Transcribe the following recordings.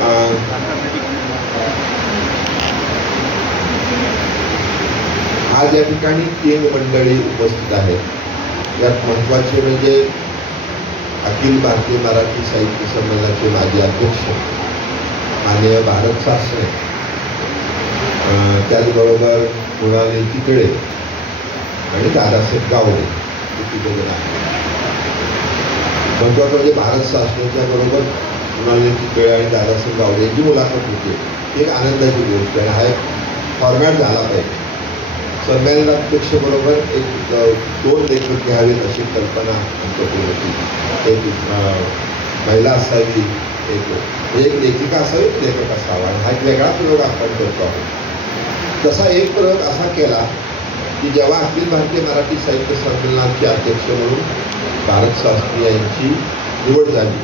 आज या ठिकाणी 3 मंडळी उपस्थित आहेत. यात महत्वाचे म्हणजे अखिल भारतीय मराठी साहित्य संमेलनाचे माजी अध्यक्ष माननीय भारत सासरे, त्याचबरोबर मृणाली तिकडे आणि दादासाहेब गावडे. महत्वाचं म्हणजे भारत शासनाच्या बरोबर मृणाली तिकडे आणि दादासाहेब गावडे यांची मुलाखत होते. ही एक आनंदाची गोष्ट आहे. हा एक फॉर्मॅट झाला पाहिजे. संमेलनाध्यक्ष बरोबर एक 2 लेखक घ्यावेत अशी कल्पना आमच्याकडे होती. एक महिला असावी, एक लेखिका असावी, एक लेखक असावा. हा एक वेगळा प्रयोग आपण करतो आहोत. तसा एक प्रयोग असा केला की जेव्हा अखिल भारतीय मराठी साहित्य संमेलनाचे अध्यक्ष म्हणून भारत शास्त्री यांची निवड झाली,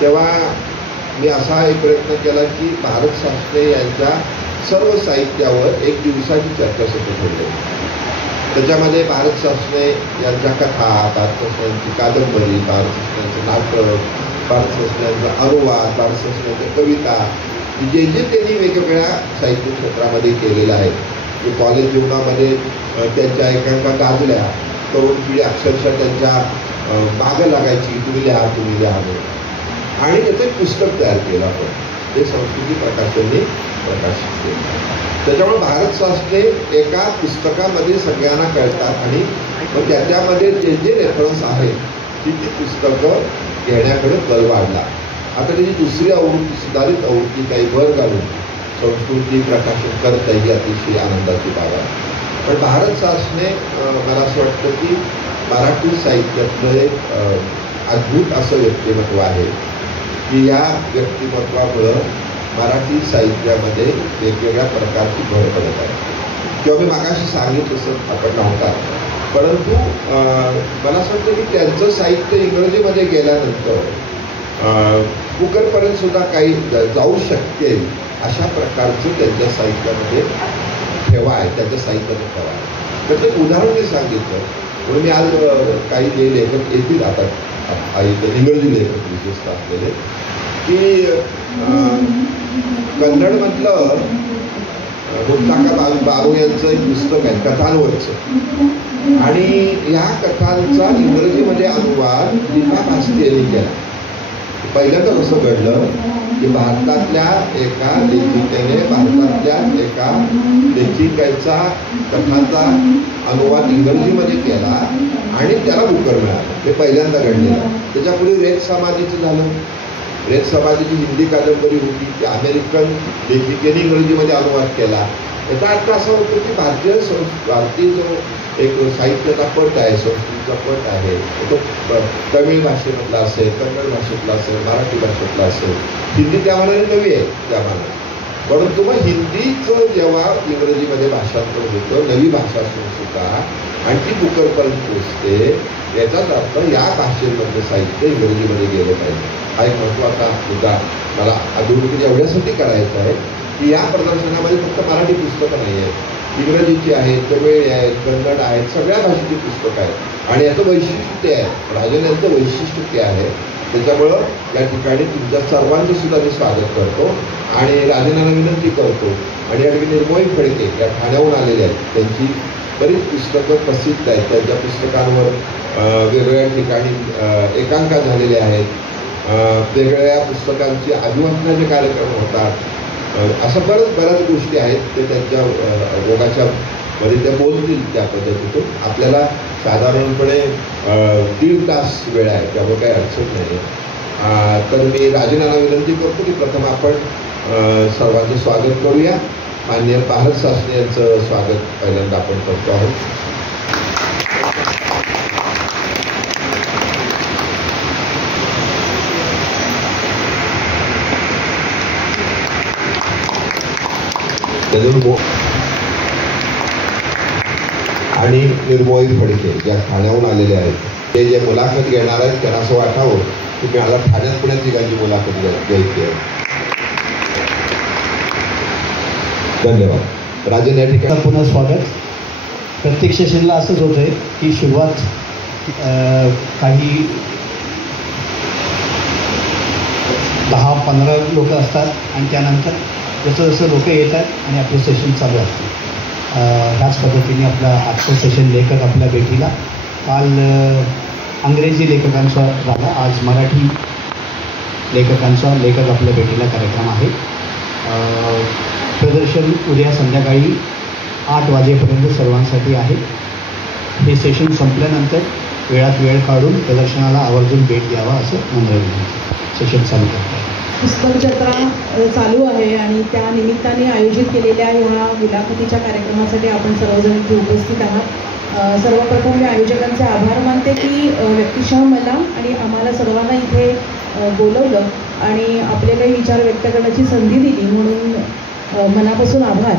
तेव्हा मी असा एक प्रयत्न केला की भारत शास्त्री यांच्या सर्व साहित्यावर एक दिवसाची चर्चासत्र ठेवली. त्याच्यामध्ये भारत शास्त्री यांच्या कथा, भारत शास्त्र्यांची कादंबरी, भारत शास्त्र्यांचं नाटक, भारत शास्त्र्यांचा अनुवाद, भारत शास्त्र्यांच्या कविता, जे त्यांनी वेगवेगळ्या साहित्य क्षेत्रामध्ये केलेलं आहे. कॉलेज जीवनामध्ये त्यांच्या एकांका गाजल्या. तरुण पिढी अक्षरशः त्यांच्या मागं लागायची, तुम्ही लिहा म्हणून. आणि त्याचं एक पुस्तक तयार केलं आपण, ते संस्कृती प्रकाशनने प्रकाशित केलं. त्याच्यामुळे भारत शास्त्रे एका पुस्तकामध्ये सगळ्यांना कळतात आणि त्याच्यामध्ये जे रेफरन्स आहेत ती पुस्तकं घेण्याकडे कल वाढला. आता त्याची दुसरी आवृत्ती, सुधारित आवृत्ती काही भर घालून संस्कृती प्रकाशन करता ही अतिशय आनंदाची बाब आहे. पण भारत शास्त्रे मला असं वाटतं की मराठी साहित्यातलं एक अद्भुत असं व्यक्तिमत्व आहे की या व्यक्तिमत्वामुळं मराठी साहित्यामध्ये वेगवेगळ्या प्रकारची भर पडत आहे. किंवा मी मागाशी सांगितलं तसं आपण नव्हता, परंतु मला असं वाटतं की त्यांचं साहित्य इंग्रजीमध्ये गेल्यानंतर कुकरपर्यंत सुद्धा काही जाऊ शकते अशा प्रकारचं त्यांच्या साहित्यामध्ये ठेवा आहे, त्यांच्या साहित्याचा ठेवा आहे. तर ते उदाहरण मी सांगितलं म्हणून मी आज काही जे लेखक येतील आता इंग्रजी लेखक विशेषतः असलेले की कन्नडमधलं मुक्ताका बारू यांचं एक पुस्तक आहे कथांवरचं, आणि ह्या कथांचा इंग्रजीमध्ये अनुवाद दीपा भास्के यांनी केला. पहिल्यांदा कसं घडलं की भारतातल्या एका लेखिकेने भारतातल्या एका लेखिकेचा कथांचा अनुवाद इंग्रजीमध्ये केला आणि त्याला बुकर मिळालं. ते पहिल्यांदा घडलेलं. त्याच्यापुढे रेत समाधीचं झालं. रेत समाधीची हिंदी कादंबरी होती, ती अमेरिकन लेखिकेने इंग्रजीमध्ये अनुवाद केला. याचा अर्थ असा होतो की भारतीय जो एक साहित्याचा पट आहे, संस्कृतीचा पट आहे, तो तमिळ भाषेमधला असेल, कन्नड भाषेतला असेल, मराठी भाषेतला असेल. हिंदी त्या मानाने नवी आहे त्या मानाने, परंतु मग हिंदीचं जेव्हा इंग्रजीमध्ये भाषांतर होतं, नवी भाषा असून सुद्धा आणि ती बुकरपर्यंत पोचते, याचाच अर्थ या भाषेमधलं साहित्य इंग्रजीमध्ये गेलं पाहिजे. हा एक महत्त्वाचा मुद्दा मला अधोरेखित एवढ्यासाठी करायचा आहे की या प्रदर्शनामध्ये फक्त मराठी पुस्तकं नाही आहेत, इंग्रजीची आहेत, तमिळ आहेत, कन्नड आहेत, सगळ्या भाषेची पुस्तकं आहेत. आणि याचं वैशिष्ट्य आहे, राजन यांचं वैशिष्ट्य ते आहे. त्याच्यामुळं या ठिकाणी तुमच्या सर्वांचं सुद्धा मी स्वागत करतो आणि राजनांना विनंती करतो. आणि या ठिकाणी निर्मोही फडके या ठाण्याहून आलेले आहेत. त्यांची बरीच पुस्तकं प्रसिद्ध आहेत. त्यांच्या पुस्तकांवर वेगवेगळ्या ठिकाणी एकांका झालेले आहेत. वेगवेगळ्या पुस्तकांची अभिवाचनाचे कार्यक्रम होतात. अशा बऱ्याच गोष्टी आहेत. ते त्यांच्या योगाच्या मध्ये ते बोलतील त्या पद्धतीतून. आपल्याला साधारणपणे 1.5 तास वेळ आहे, त्यामुळे काही अडचण नाही. तर मी राजनांना विनंती करतो की प्रथम आपण सर्वांचं स्वागत करूया. माननीय भारत शास्त्री यांचं स्वागत पहिल्यांदा आपण करतो आहोत. आणि निर्मोही फडके ज्या ठाण्याहून आलेले आहेत, ते जे मुलाखत घेणार आहेत त्यांना असं वाटावं की मला ठाण्यात पुण्यात ठिकाणची मुलाखत घ्यायची आहे. धन्यवाद. राजन, या ठिकाणी पुन्हा स्वागत. प्रत्येक सेशनला असंच होतंय की सुरुवात काही 10-15 लोक असतात आणि त्यानंतर जसं जसं लोक येतात आणि आपलं सेशन चालू असतं. ह्याच पद्धतीने आपलं आजचं सेशन लेखक आपल्या भेटीला काल अंग्रेजी लेखकांचा झाला, आज मराठी लेखकांचा लेखक आपल्या भेटीला कार्यक्रम आहे. प्रदर्शन उद्या संध्याकाळी 8 वाजेपर्यंत सर्वांसाठी आहे. हे सेशन संपल्यानंतर वेळात वेळ काढून प्रदर्शनाला आवर्जून भेट द्यावा असं नम्र विनंती. सेशन चालू करतो. पुस्तक जत्रा चालू आहे आणि त्या निमित्ताने आयोजित केलेल्या ह्या मुलाखतीच्या कार्यक्रमासाठी आपण सर्वजण इथे उपस्थित आहात. सर्वप्रथम मी आयोजकांचे आभार मानते की व्यक्तिशः मला आणि आम्हाला सर्वांना इथे बोलवलं आणि आपले काही विचार व्यक्त करण्याची संधी दिली, म्हणून मनापासून आभार.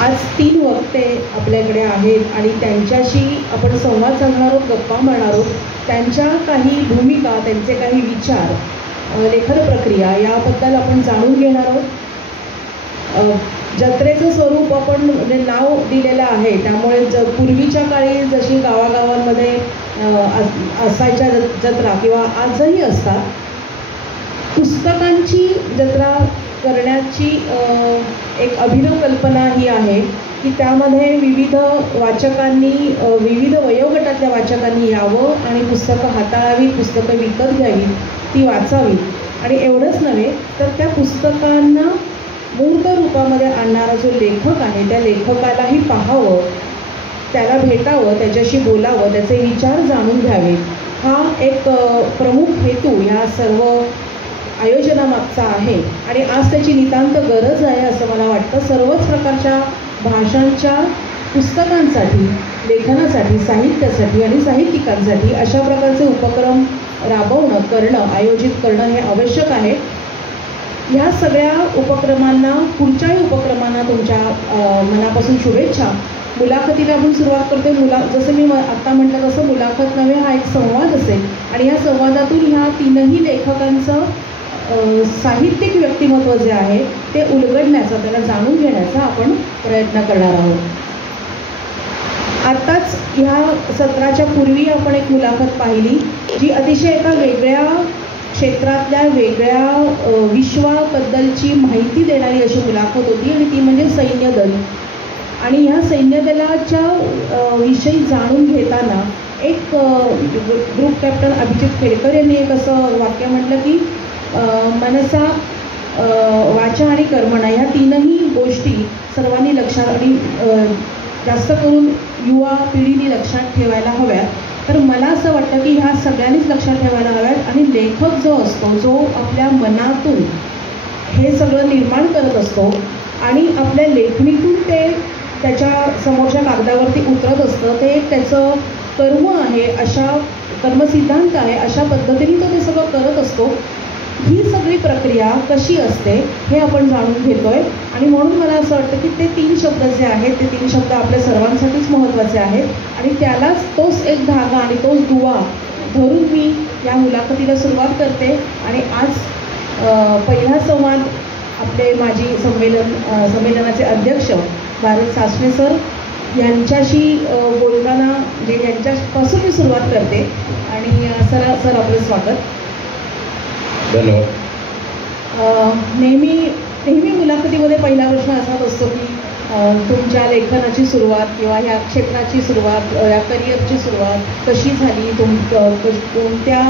आज 3 वक्ते आपल्याकडे आहेत आणि त्यांच्याशी आपण संवाद साधणार आहोत, गप्पा मारणार आहोत. त्यांच्या काही भूमिका, त्यांचे काही विचार, लेखन प्रक्रिया याबद्दल आपण जाणून घेणार आहोत. जत्रेचं स्वरूप आपण म्हणजे नाव दिलेलं आहे, त्यामुळे पूर्वीच्या काळी जशी गावागावांमध्ये असायच्या जत्रा किंवा आजही असतात, पुस्तकांची जत्रा करण्याची एक अभिनव कल्पना ही आहे की त्यामध्ये विविध वाचकांनी, विविध वयोगटातल्या वाचकांनी यावं आणि पुस्तकं हाताळावीत, पुस्तकं विकत घ्यावीत, ती वाचावीत. आणि एवढंच नव्हे तर त्या पुस्तकांना मूर्त रूपामध्ये आणणारा जो लेखक आहे त्या लेखकालाही पाहावं, त्याला भेटावं, त्याच्याशी बोलावं, त्याचे विचार जाणून घ्यावेत. हा एक प्रमुख हेतू या सर्व आयोजनामागचा आहे आणि आज त्याची नितांत गरज आहे असं मला वाटतं. सर्वच प्रकारच्या भाषांच्या पुस्तकांसाठी, लेखनासाठी, साहित्यासाठी आणि साहित्यिकांसाठी अशा प्रकारचे उपक्रम राबवणं, करणं, आयोजित करणं हे आवश्यक आहे. ह्या सगळ्या उपक्रमांना, पुढच्याही उपक्रमांना तुमच्या मनापासून शुभेच्छा. मुलाखतीला आपण सुरुवात करते. जसं मी आत्ता म्हटलं तसं मुलाखत नव्हे, हा एक संवाद असेल आणि या संवादातून ह्या 3ही लेखकांचं साहित्यिक व्यक्तिमत्व जे आहे ते उलगडण्याचा, त्याला जाणून घेण्याचा आपण प्रयत्न करणार आहोत. आत्ताच ह्या सत्राच्या पूर्वी आपण एक मुलाखत पाहिली जी अतिशय एका वेगळ्या क्षेत्रातल्या, वेगळ्या विश्वाबद्दलची माहिती देणारी अशी मुलाखत होती आणि ती म्हणजे सैन्य दल. आणि ह्या सैन्य दलाच्या विषयी जाणून घेताना एक ग्रुप कॅप्टन अभिजित खेडकर यांनी एक असं वाक्य म्हटलं की मनसा, वाचा आणि कर्मणा ह्या 3ही गोष्टी सर्वांनी लक्षात आणि जास्त करून युवा पिढीने लक्षात ठेवायला हव्यात. तर मला असं वाटतं की ह्या सगळ्यांनीच लक्षात ठेवायला हव्यात आणि लेखक जो असतो, जो आपल्या मनातून हे सगळं निर्माण करत असतो आणि आपल्या लेखणीतून ते त्याच्या समोरच्या कागदावरती उतरत असतं, ते एक त्याचं कर्म आहे, अशा कर्मसिद्धांत आहे, अशा पद्धतीने तो ते सगळं करत असतो. ही सगळी प्रक्रिया कशी असते हे आपण जाणून घेतोय आणि म्हणून मला असं वाटतं की ते 3 शब्द जे आहेत ते 3 शब्द आपल्या सर्वांसाठीच महत्त्वाचे आहेत आणि त्यालाच तोच एक धागा आणि तोच दुवा धरून मी या मुलाखतीला सुरुवात करते. आणि आज पहिला संवाद आपले माजी संमेलनाचे अध्यक्ष भारत सासणे सर यांच्याशी बोलताना जे यांच्यापासून मी सुरुवात करते आणि सर आपलं स्वागत. धन्यवाद. नेहमी मुलाखतीमध्ये पहिला प्रश्न असाच असतो की तुमच्या लेखनाची सुरुवात किंवा ह्या क्षेत्राची सुरुवात, या करिअरची सुरुवात कशी झाली, कोणत्या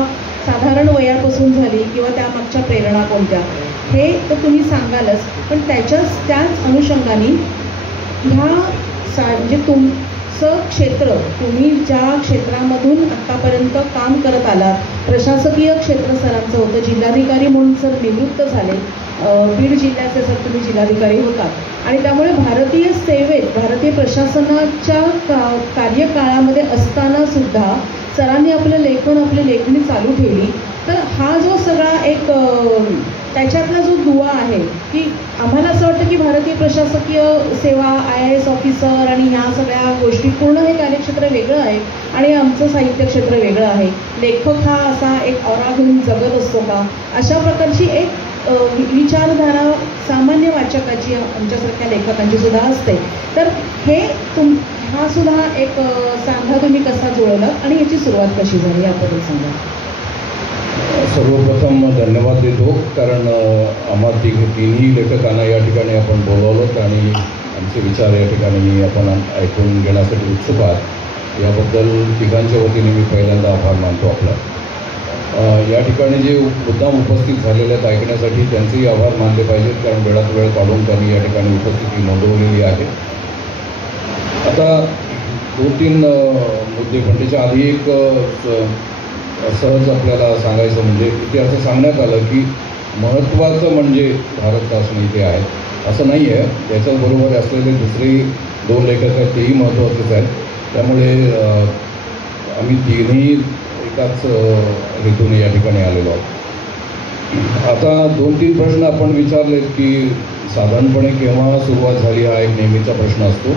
साधारण वयापासून झाली किंवा त्यामागच्या प्रेरणा कोणत्या, हे तर तुम्ही सांगालच. पण त्याच अनुषंगाने म्हणजे तुमचं क्षेत्र, तुम्ही ज्या क्षेत्रामधून आत्तापर्यंत काम करत आलात, प्रशासकीय क्षेत्र सरांचं होतं, जिल्हाधिकारी म्हणून सर निवृत्त झाले, बीड जिल्ह्याचे सर तुम्ही जिल्हाधिकारी होतात आणि त्यामुळे भारतीय सेवेत, भारतीय प्रशासनाच्या कार्यकाळामध्ये असताना सुद्धा सरांनी आपलं लेखन, आपली लेखणी चालू ठेवली. तर हा जो सगळा एक त्याच्यातला जो दुवा आहे की आम्हाला असं वाटतं की भारतीय प्रशासकीय सेवा, IAS ऑफिसर आणि ह्या सगळ्या गोष्टी, पूर्ण हे कार्यक्षेत्र वेगळं आहे आणि आमचं साहित्य क्षेत्र वेगळं आहे. लेखक हा असा एक औरा घेऊन जगत असतो का, अशा प्रकारची एक विचारधारा सामान्य वाचकाची, आमच्यासारख्या लेखकांची सुद्धा असते. तर हा सुद्धा एक सांगा तुम्ही कसा जुळवला आणि याची सुरुवात कशी झाली याबद्दल सांगा. सर्वप्रथम धन्यवाद देतो, कारण आम्हा तिन्ही लेखकांना या ठिकाणी आपण बोलवलं आणि आमचे विचार या ठिकाणी आपण ऐकून घेण्यासाठी उत्सुक आहात. याबद्दल तिघांच्या वतीने मी पहिल्यांदा आभार मानतो आपला. या ठिकाणी जे मुद्दाम उपस्थित झालेले आहेत ऐकण्यासाठी त्यांचेही आभार मानले पाहिजेत, कारण वेळात वेळ काढून त्यांनी या ठिकाणी उपस्थिती नोंदवलेली आहे. आता 2-3 मुद्दे, पण त्याच्या आधी एक सहज आपल्याला सांगायचं म्हणजे इथे असं सांगण्यात आलं की महत्त्वाचं म्हणजे भारत शासन इथे आहे. असं नाही आहे. त्याच्याबरोबर असलेले दुसरेही 2 लेखक आहेत, तेही महत्त्वाचेच आहेत. त्यामुळे आम्ही तिन्ही एकाच हेतूने या ठिकाणी आलेलो आहोत. आता 2-3 प्रश्न आपण विचारलेत की साधारणपणे केव्हा सुरुवात झाली हा एक नेहमीचा प्रश्न असतो.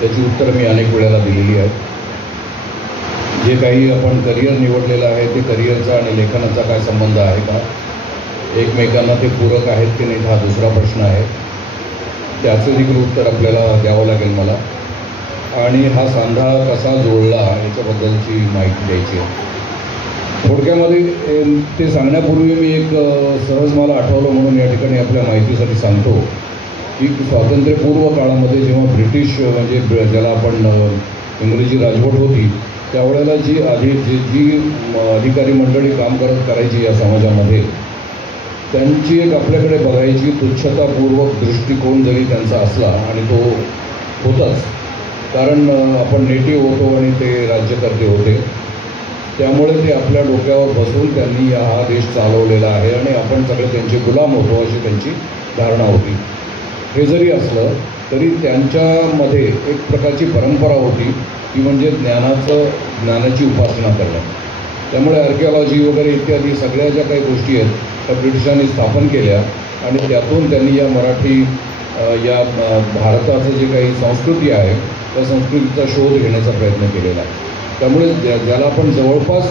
त्याची उत्तरं मी अनेक वेळेला दिलेली आहेत. जे काही आपण करिअर निवडलेलं आहे ते करिअरचा आणि लेखनाचा काय संबंध आहे का, एकमेकांना ते पूरक आहेत की नाही, हा दुसरा प्रश्न आहे. त्याचं देखील उत्तर आपल्याला द्यावं लागेल मला. आणि हा सांधा कसा जोडला याच्याबद्दलची माहिती द्यायची आहे. थोडक्यामध्ये ते सांगण्यापूर्वी मी एक सहज मला आठवलं म्हणून या ठिकाणी आपल्या माहितीसाठी सांगतो की स्वातंत्र्यपूर्व काळामध्ये जेव्हा ब्रिटिश म्हणजे ज्याला आपण इंग्रजी राजवट होती त्यावेळेला जी अधिकारी मंडळी काम करायची या समाजामध्ये, त्यांची एक आपल्याकडे बघायची तुच्छतापूर्वक दृष्टिकोन जरी त्यांचा असला, आणि तो होताच, कारण आपण नेटिव्ह होतो आणि ते राज्यकर्ते होते, त्यामुळे ते आपल्या डोक्यावर बसून त्यांनी हा देश चालवलेला आहे आणि आपण सगळे त्यांचे गुलाम होतो अशी त्यांची धारणा होती. हे जरी असलं तरी त्यांच्यामध्ये एक प्रकारची परंपरा होती ती म्हणजे ज्ञानाची उपासना करणं. त्यामुळे आर्किओलॉजी वगैरे इत्यादी सगळ्या ज्या काही गोष्टी आहेत त्या ब्रिटिशांनी स्थापन केल्या आणि त्यातून त्यांनी या मराठी या भारताचं जे काही संस्कृती आहे त्या संस्कृतीचा शोध घेण्याचा प्रयत्न केलेला आहे. त्यामुळे ज्याला आपण जवळपास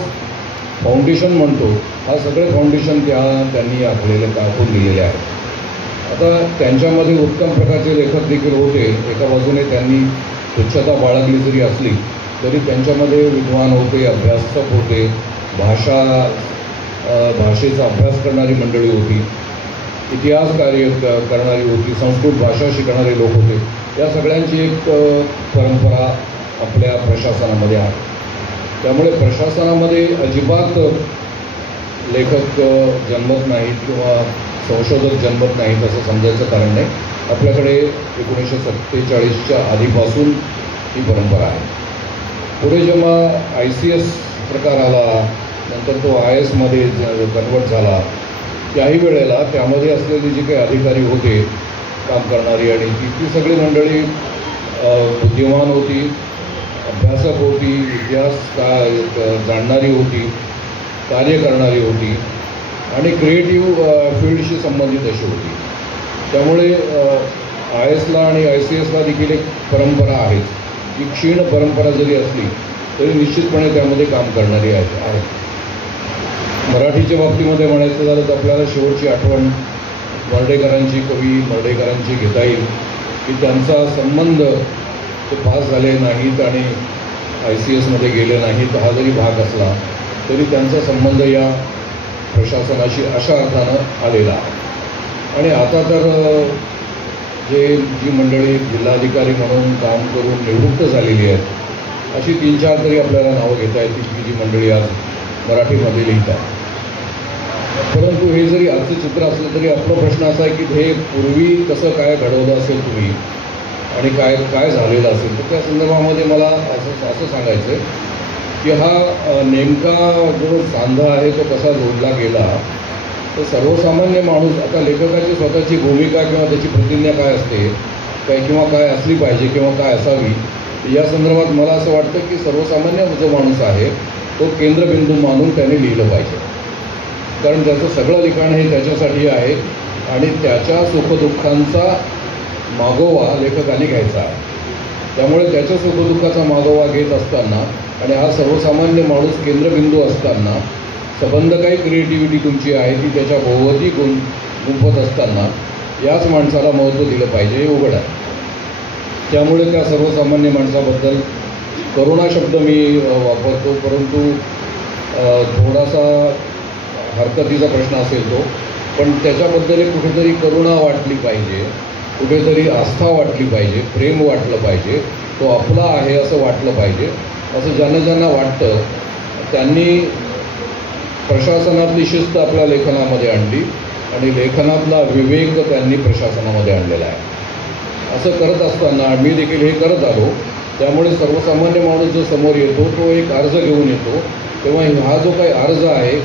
फाउंडेशन म्हणतो, हा सगळे फाउंडेशन त्यांनी आखून दिलेले आहे. आता त्यांच्यामध्ये उत्तम प्रकारचे लेखक देखील होते. एका बाजूने त्यांनी स्वच्छता बाळगली जरी असली तरी त्यांच्यामध्ये विद्वान होते, अभ्यासक होते, भाषेचा अभ्यास करणारी मंडळी होती, इतिहास कार्य करणारी होती, संस्कृत भाषा शिकणारे लोक होते. या सगळ्यांची एक परंपरा आपल्या प्रशासनामध्ये आहे. त्यामुळे प्रशासनामध्ये अजिबात लेखक जन्मत नाहीत किंवा संशोधक जन्मत नाहीत असं समजायचं कारण नाही. आपल्याकडे 1947च्या आधीपासून ही परंपरा आहे. पुढे जेव्हा ICS प्रकार आला, नंतर तो IS मध्ये कन्वर्ट झाला, त्याही वेळेला त्यामध्ये असलेली जी काही अधिकारी होते काम करणारी आणि ती सगळी मंडळी बुद्धिमान होती, अभ्यासक होती, इतिहास जाणणारी होती, कार्य करणारी होती आणि क्रिएटिव्ह फील्डशी संबंधित अशी होती. त्यामुळे ISला आणि ICSला देखील एक परंपरा आहे. ही क्षीण परंपरा जरी असली तरी निश्चितपणे त्यामध्ये काम करणारी आहे. मराठीच्या बाबतीमध्ये म्हणायचं झालं तर आपल्याला शेवटची आठवण मर्ढेकरांची, कवी मर्ढेकरांची घेता येईल की त्यांचा संबंध ते पास झाले नाहीत आणि ICSमध्ये गेले नाहीत हा जरी भाग असला तरी त्यांचा संबंध या प्रशासनाशी अशा अर्थानं आलेला आहे. आणि आता तर जी मंडळी जिल्हाधिकारी म्हणून काम करून निवृत्त झालेली आहेत अशी 3-4 तरी आपल्याला नावं घेता येतील की जी मंडळी आज मराठीमध्ये लिहितात. परंतु हे जरी आजचं चित्र असलं तरी आपला प्रश्न असा आहे की हे पूर्वी कसं काय घडवलं असेल तुम्ही आणि काय झालेलं असेल. तर त्या संदर्भामध्ये मला असं सांगायचं आहे की हा नेमका जो सांधा आहे तो कसा जोडला गेला. तर सर्वसामान्य माणूस, आता लेखकाची स्वतःची भूमिका किंवा त्याची प्रतिज्ञा काय असते किंवा काय असली पाहिजे किंवा काय असावी, या संदर्भात मला असं वाटतं की सर्वसामान्य जो माणूस आहे तो केंद्रबिंदू मानून त्याने लिहिलं पाहिजे. कारण त्याचं सगळं लिखाण हे त्याच्यासाठी आहे आणि त्याच्या सुखदुःखांचा मागोवा लेखकाने घ्यायचा आहे. त्यामुळे त्याच्या सुखदुःखाचा मागोवा घेत असताना आणि हा सर्वसामान्य माणूस केंद्रबिंदू असताना संबंध काही क्रिएटिव्हिटी तुमची आहे ती त्याच्या भोवती गुंफत असताना याच माणसाला महत्त्व दिलं पाहिजे हे उघड आहे. त्यामुळे त्या सर्वसामान्य माणसाबद्दल करुणा शब्द मी वापरतो, परंतु थोडासा हरकतीचा प्रश्न असेल तो, पण त्याच्याबद्दल एक कुठेतरी करुणा वाटली पाहिजे, कुठेतरी आस्था वाटली पाहिजे, प्रेम वाटलं पाहिजे, तो आपला आहे असं वाटलं पाहिजे. असं ज्यांना ज्यांना वाटतं त्यांनी प्रशासनातली शिस्त आपल्या लेखनामध्ये आणली आणि लेखनातला विवेक त्यांनी प्रशासनामध्ये आणलेला आहे. असं करत असताना मी देखील हे करत आलो. त्यामुळे सर्वसामान्य माणूस जो समोर येतो तो एक अर्ज घेऊन येतो, तेव्हा हा जो काही अर्ज आहे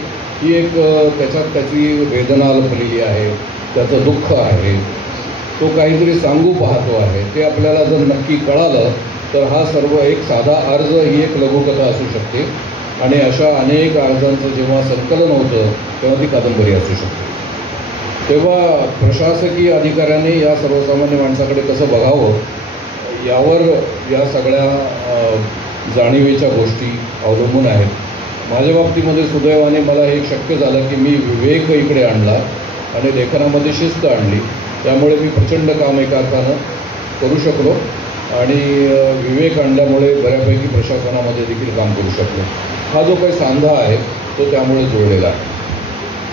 ही एक त्याच्यात त्याची वेदना लपलेली आहे, त्याचं दुःख आहे, तो काहीतरी सांगू पाहतो आहे. ते आपल्याला जर नक्की कळालं तर हा सर्व एक साधा अर्ज ही एक लघुकथा असू शकते आणि अशा अनेक अर्जांचं जेव्हा संकलन होतं तेव्हा ती कादंबरी असू शकते. तेव्हा प्रशासकीय अधिकाऱ्यांनी या सर्वसामान्य माणसाकडे कसं बघावं यावर या सगळ्या जाणीवेच्या गोष्टी अवलंबून आहेत. माझ्या बाबतीमध्ये सुदैवाने मला हे शक्य झालं की मी विवेक इकडे आणला आणि लेखनामध्ये शिस्त आणली. त्यामुळे मी प्रचंड काम एका अर्थानं करू शकलो आणि विवेक आणल्यामुळे बऱ्यापैकी प्रशासनामध्ये देखील काम करू शकलो. हा जो काही सांधा आहे तो त्यामुळे जुळलेला आहे.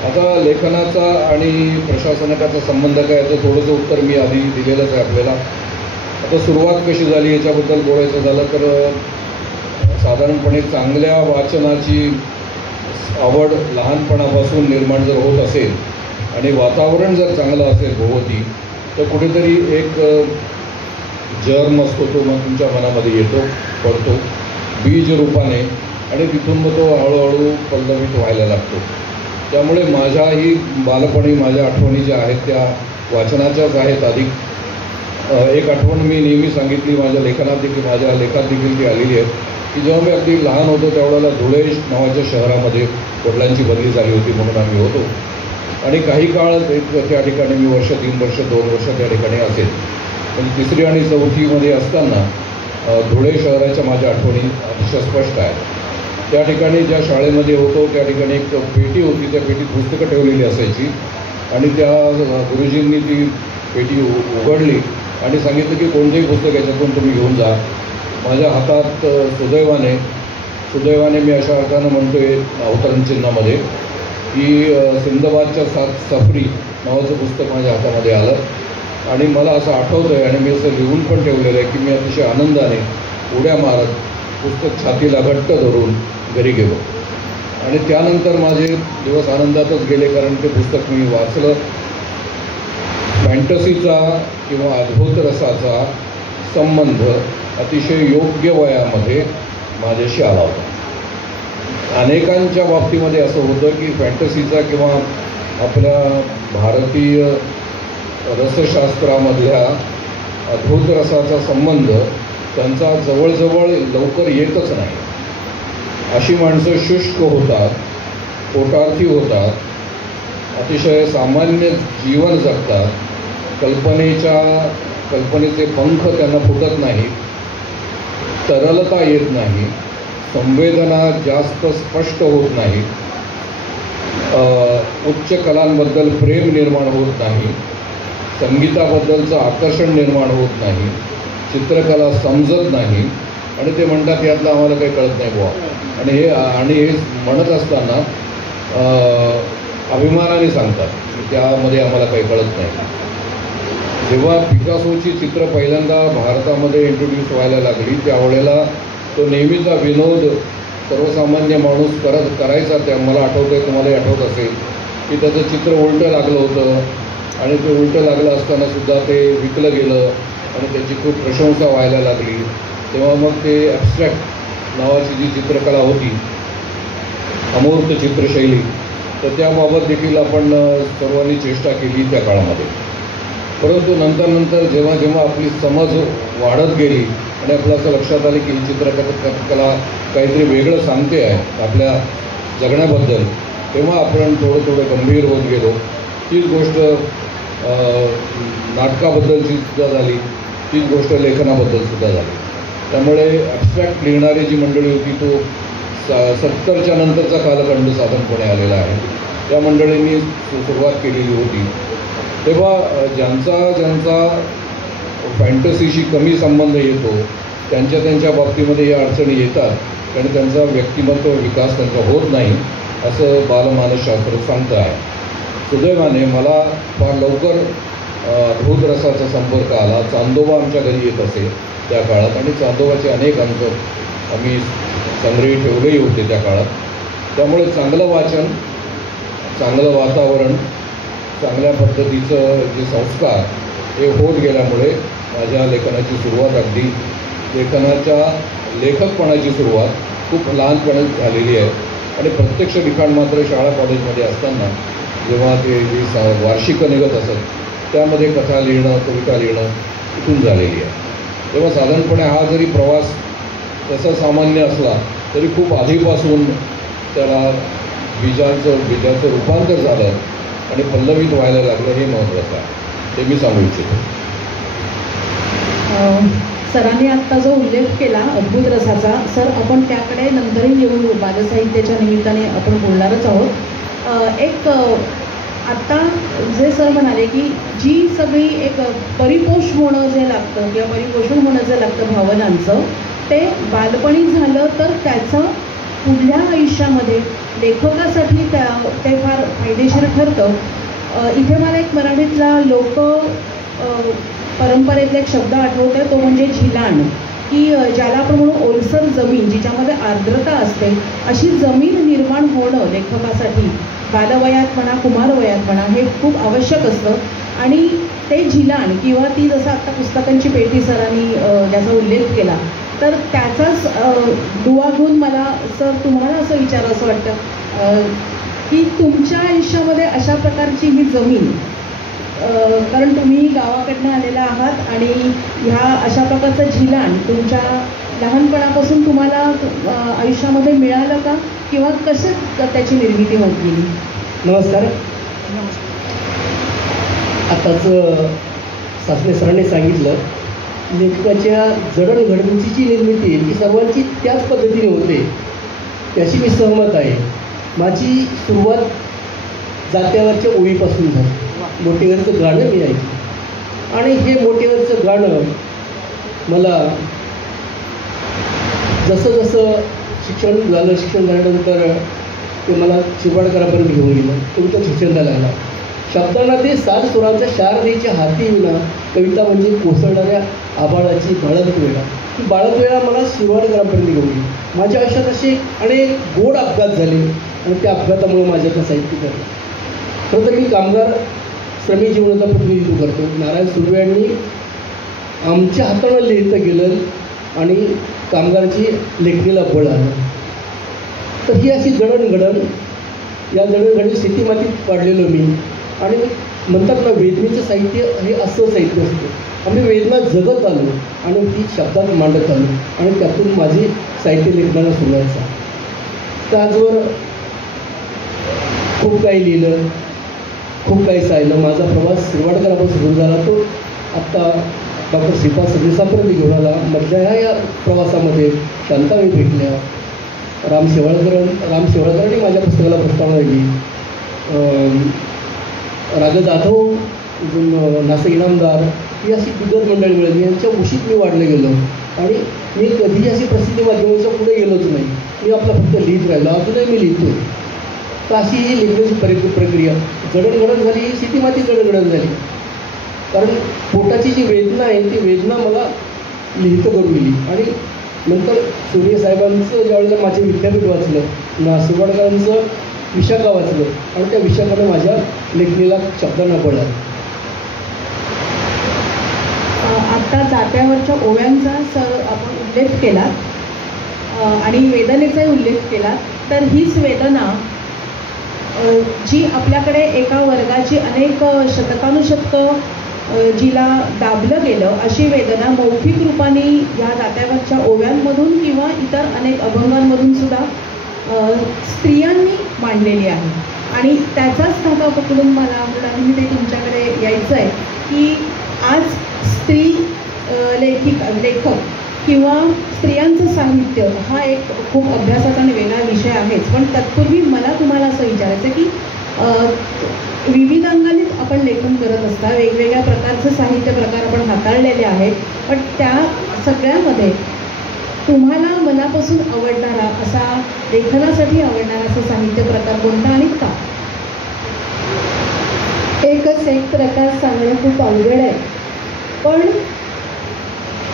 आता लेखनाचा आणि प्रशासनाचा संबंध काय याचं थोडंसं उत्तर मी आधी दिलेलंच आहे आपल्याला. आता सुरुवात कशी झाली याच्याबद्दल बोलायचं झालं तर साधारणपणे चांगल्या वाचनाची आवड लहानपणापासून निर्माण जर होत असेल आणि वातावरण जर चांगलं असेल भोवती तर कुठेतरी एक जर्म असतो तो मग तुमच्या मनामध्ये येतो, पडतो बीज रूपाने आणि तिथून मग तो हळूहळू पल्लवित व्हायला लागतो. त्यामुळे माझ्याही बालपणी माझ्या आठवणी ज्या आहेत त्या वाचनाच्याच आहेत अधिक. एक आठवण मी नेहमी सांगितली माझ्या लेखनात देखील, माझ्या लेखात देखील ती आलेली आहे की जेव्हा मी अगदी लहान होतो त्यावेळेला धुळे नावाच्या शहरामध्ये वडिलांची बदली झाली होती म्हणून आम्ही होतो आणि काही काळ त्या ठिकाणी मी वर्ष 3 वर्ष 2 वर्ष त्या ठिकाणी असेल. म्हणजे 3री आणि 4थीमध्ये असताना धुळे शहराच्या माझ्या आठवणी अतिशय स्पष्ट आहेत. त्या ठिकाणी ज्या शाळेमध्ये होतो त्या ठिकाणी एक पेटी होती, त्या पेटीत पुस्तकं ठेवलेली असायची आणि त्या गुरुजींनी ती पेटी उघडली आणि सांगितलं की कोणतेही पुस्तक याच्यातून तुम्ही घेऊन जा. माझ्या हातात सुदैवाने मी अशा अर्थानं म्हणतोय अवतरण चिन्हामध्ये की सिंदबादच्या 7 सफरी नावाचं पुस्तक माझ्या हातामध्ये आलं आणि मला असं आठवतं आहे आणि मी असं लिहून पण ठेवलेलं आहे की मी अतिशय आनंदाने उड्या मारत पुस्तक छातीला घट्ट धरून घरी गेलो आणि त्यानंतर माझे दिवस आनंदातच गेले कारण ते पुस्तक मी वाचलं. फॅन्टसीचा किंवा अद्भुत रसाचा संबंध अतिशय योग्य वयामध्ये माझ्याशी आला होता. अनेकांच्या बाबतीमध्ये असं होतं की फॅन्टसीचा किंवा आपल्या भारतीय रसशास्त्रामधल्या अद्भुत रसाचा संबंध त्यांचा जवळजवळ लवकर येतच नाही. अशी माणसं शुष्क होतात, पोटार्थी होतात, अतिशय सामान्य जीवन जगतात, कल्पनेचे पंख त्यांना फुटत नाही, तरलता येत नाही, संवेदना जास्त स्पष्ट होत नाही, उच्च कलांबद्दल प्रेम निर्माण होत नाही, संगीताबद्दलचं आकर्षण निर्माण होत नाही, चित्रकला समजत नाही आणि ते म्हणतात यातलं आम्हाला काही कळत नाही बुवा. आणि हे म्हणत असताना अभिमानाने सांगतात त्यामध्ये आम्हाला काही कळत नाही. जेव्हा पिकासोची चित्र पहिल्यांदा भारतामध्ये इंट्रोड्यूस व्हायला लागली त्यावेळेला तो नेहमीचा विनोद सर्वसामान्य माणूस करायचा. त्या मला आठवतं आहे, तुम्हालाही आठवत असेल की त्याचं चित्र उलटं लागलं होतं आणि ते उलटं लागलं असतानासुद्धा ते विकलं गेलं आणि त्याची खूप प्रशंसा व्हायला लागली. तेव्हा मग ते ॲब्स्ट्रॅक्ट नावाची जी चित्रकला होती, अमूर्त चित्रशैली, तर त्याबाबत देखील आपण सर्वांनी चेष्टा केली त्या काळामध्ये. परंतु नंतर जेव्हा जेव्हा आपली समज वाढत गेली आणि आपलं असं लक्षात आलं की ही चित्रकला काहीतरी वेगळं सांगते आहे आपल्या जगण्याबद्दल, तेव्हा आपण थोडं गंभीर होत गेलो. तीच गोष्ट नाटकाबद्दलची सुद्धा झाली, तीच गोष्ट लेखनाबद्दलसुद्धा झाली. त्यामुळे ॲब्स्ट्रॅक्ट लिहिणारी जी मंडळी होती तो 70च्या नंतरचा कालखंड साधारणपणे आलेला आहे. त्या मंडळींनी सुरुवात केलेली होती. तेव्हा ज्यांचा फॅन्टसीशी कमी संबंध येतो त्यांच्या बाबतीमध्ये या अडचणी येतात कारण त्यांचा व्यक्तिमत्व विकास त्यांचा होत नाही असं बालमानसशास्त्र सांगतं आहे. सुदैवाने मला फार लवकर भूतरसाचा संपर्क आला. चांदोबा आमच्या घरी येत असे त्या काळात आणि चांदोबाचे अनेक अंक आम्ही संग्रही ठेवलेही होते त्या काळात. त्यामुळे चांगलं वाचन, चांगलं वातावरण, चांगल्या पद्धतीचं जे संस्कार हे होत गेल्यामुळे माझ्या लेखनाची सुरुवात अगदी लेखकपणाची सुरुवात खूप लहानपणे झालेली आहे. आणि प्रत्यक्ष लिखाण मात्र शाळा कॉलेजमध्ये असताना जेव्हा ते जी वार्षिकं निघत असत त्यामध्ये कथा लिहिणं, कविता लिहिणं इथून झालेली आहे. तेव्हा साधारणपणे हा जरी प्रवास तसा सामान्य असला तरी खूप आधीपासून त्याला बीजाचं रूपांतर झालं आणि पल्लवित व्हायला लागलं हे महत्त्वाचं आहे, ते मी सांगू इच्छितो. सरांनी आत्ता जो उल्लेख केला अद्भुत रसाचा, सर आपण त्याकडे नंतरही येऊ, बालसाहित्याच्या निमित्ताने आपण बोलणारच आहोत. एक आत्ता जे सर म्हणाले की जी सगळी एक परिपोष होणं जे लागतं किंवा परिपोषण होणं जे लागतं भावनांचं, ते बालपणी झालं तर त्याचं पुढल्या आयुष्यामध्ये लेखकासाठी ते फार फायदेशीर ठरतं. इथे मला एक मराठीतला लोक परंपरेतला एक शब्द आठवतोय, तो म्हणजे झिलाण, की ज्याला आपण म्हणू ओलसर जमीन, जिच्यामध्ये आर्द्रता असते, अशी जमीन निर्माण होणं लेखकासाठी बालवयात म्हणा कुमारवयात म्हणा हे खूप आवश्यक असतं. आणि ते झिलाण किंवा ती जसं आत्ता पुस्तकांची पेटी सरांनी ज्याचा उल्लेख केला, तर त्याचाच दुवा घेऊन मला सर तुम्हाला असं विचारावं असं वाटतं की तुमच्या आयुष्यामध्ये अशा प्रकारची ही जमीन, कारण तुम्ही गावाकडनं आलेला आहात आणि ह्या अशा प्रकारचं झिलाण तुमच्या लहानपणापासून तुम्हाला आयुष्यामध्ये मिळालं का किंवा कसं त्याची निर्मिती होत गेली? नमस्कार. आताच सासरे सरांनी सांगितलं, लेखकाच्या जडणघडणीची जी निर्मिती आहे ती सर्वांची त्याच पद्धतीने होते, त्याशी मी सहमत आहे. माझी सुरुवात जात्यावरच्या ओळीपासून झाली. मोठेवरचं गाणं मी ऐकलं आणि हे मोठेवरचं गाणं मला जसं जसं शिक्षण झाल्यानंतर ते मला शिरवाडकरांपर्यंत घेऊन गेलं. तुमचं शिक्षण लागला. शब्दांना ते 7 सुरांच्या शारदेच्या हाती विना कविता म्हणजे कोसळणाऱ्या आभाळाची बाळंत वेळा, ही बाळंत वेळा मला शिरवाडकरांपर्यंत घेऊन गेली. माझ्या आयुष्यात असे अनेक गोड अपघात झाले आणि त्या अपघातामुळे माझ्याचं साहित्य झालं. खरं तर मी कामगार श्रमिक जीवनाचा प्रतिनिधित्व करतो. नारायण सुर्वे यांनी आमच्या हातानं लिहितं गेलं आणि कामगाराची लेखणीला बळ आलं. तर ही अशी जडणघडण, या जडणघडण स्थितीमातीत पाडलेलो मी. आणि म्हणतात ना, वेदनेचं साहित्य हे असं साहित्य असतं. आम्ही वेदना जगत आलो आणि ती शब्दात मांडत आलो आणि त्यातून माझी साहित्य लेखनाला सुरुवात झाली. त्याचवर खूप काही लिहिलं, खूप काही साहिलं. माझा प्रवास शिरवाडकरांपासून सुरू झाला, तो आत्ता डॉक्टर श्रीपाद सरदेसाईंपर्यंत घेऊन आला. मधल्या या प्रवासामध्ये शांताबाई भेटल्या, राम शेवाळकरांनी माझ्या पुस्तकाला प्रस्तावना दिली, राजा जाधव, नाशिक इनामदार, ही अशी बिगर मंडळी मिळाली. यांच्या उशीत मी वाढलं गेलो आणि मी कधीही अशी प्रसिद्धी माध्यमांच्या पुढे गेलोच नाही. मी आपला फक्त लिहित राहिलो, अजूनही मी लिहितो. तर अशी ही लिहिण्याची प्रक्रिया जडणघडण झाली, ही स्थितीमाती जडणघडण झाली. कारण पोटाची जी वेदना आहे ती वेदना मला लिहितं करून गेली. आणि नंतर सूर्यसाहेबांचं ज्यावेळेला माझे विद्यापीठ वाचलं, शिरवाडकरांचं विशाखा वाचलं आणि त्या विशाखानं माझ्या लेखणीला शब्दांना बळ आलं. आत्ता जात्यावरच्या ओव्यांचा सर आपण उल्लेख केला आणि वेदनेचाही उल्लेख केला. तर हीच वेदना जी आपल्याकडे एका वर्गाची अनेक शतकानुशतकं जिला दाबलं गेलं, अशी वेदना मौखिक रूपाने या जात्यावरच्या ओव्यांमधून किंवा इतर अनेक अभंगांमधून सुद्धा स्त्रियांनी मांडलेली आहे. आणि त्याचाच धागा पकडून मला ते तुमच्याकडे यायचं आहे की आज स्त्री लेखक किंवा स्त्रियांचं साहित्य हा एक खूप अभ्यासाचा आणि वेगळा विषय आहेच. पण तत्पूर्वी मला तुम्हाला असं विचारायचं की विविध अंगाने आपण लेखन करत असता, वेगवेगळ्या प्रकारचे साहित्य प्रकार आपण हाताळलेले आहेत, पण त्या सगळ्यामध्ये तुम्हाला मनापासून आवडणारा असा, लेखनासाठी आवडणारा असा साहित्य प्रकार कोणता आणि का? एकच एक प्रकार सांगणं खूप अवघड आहे, पण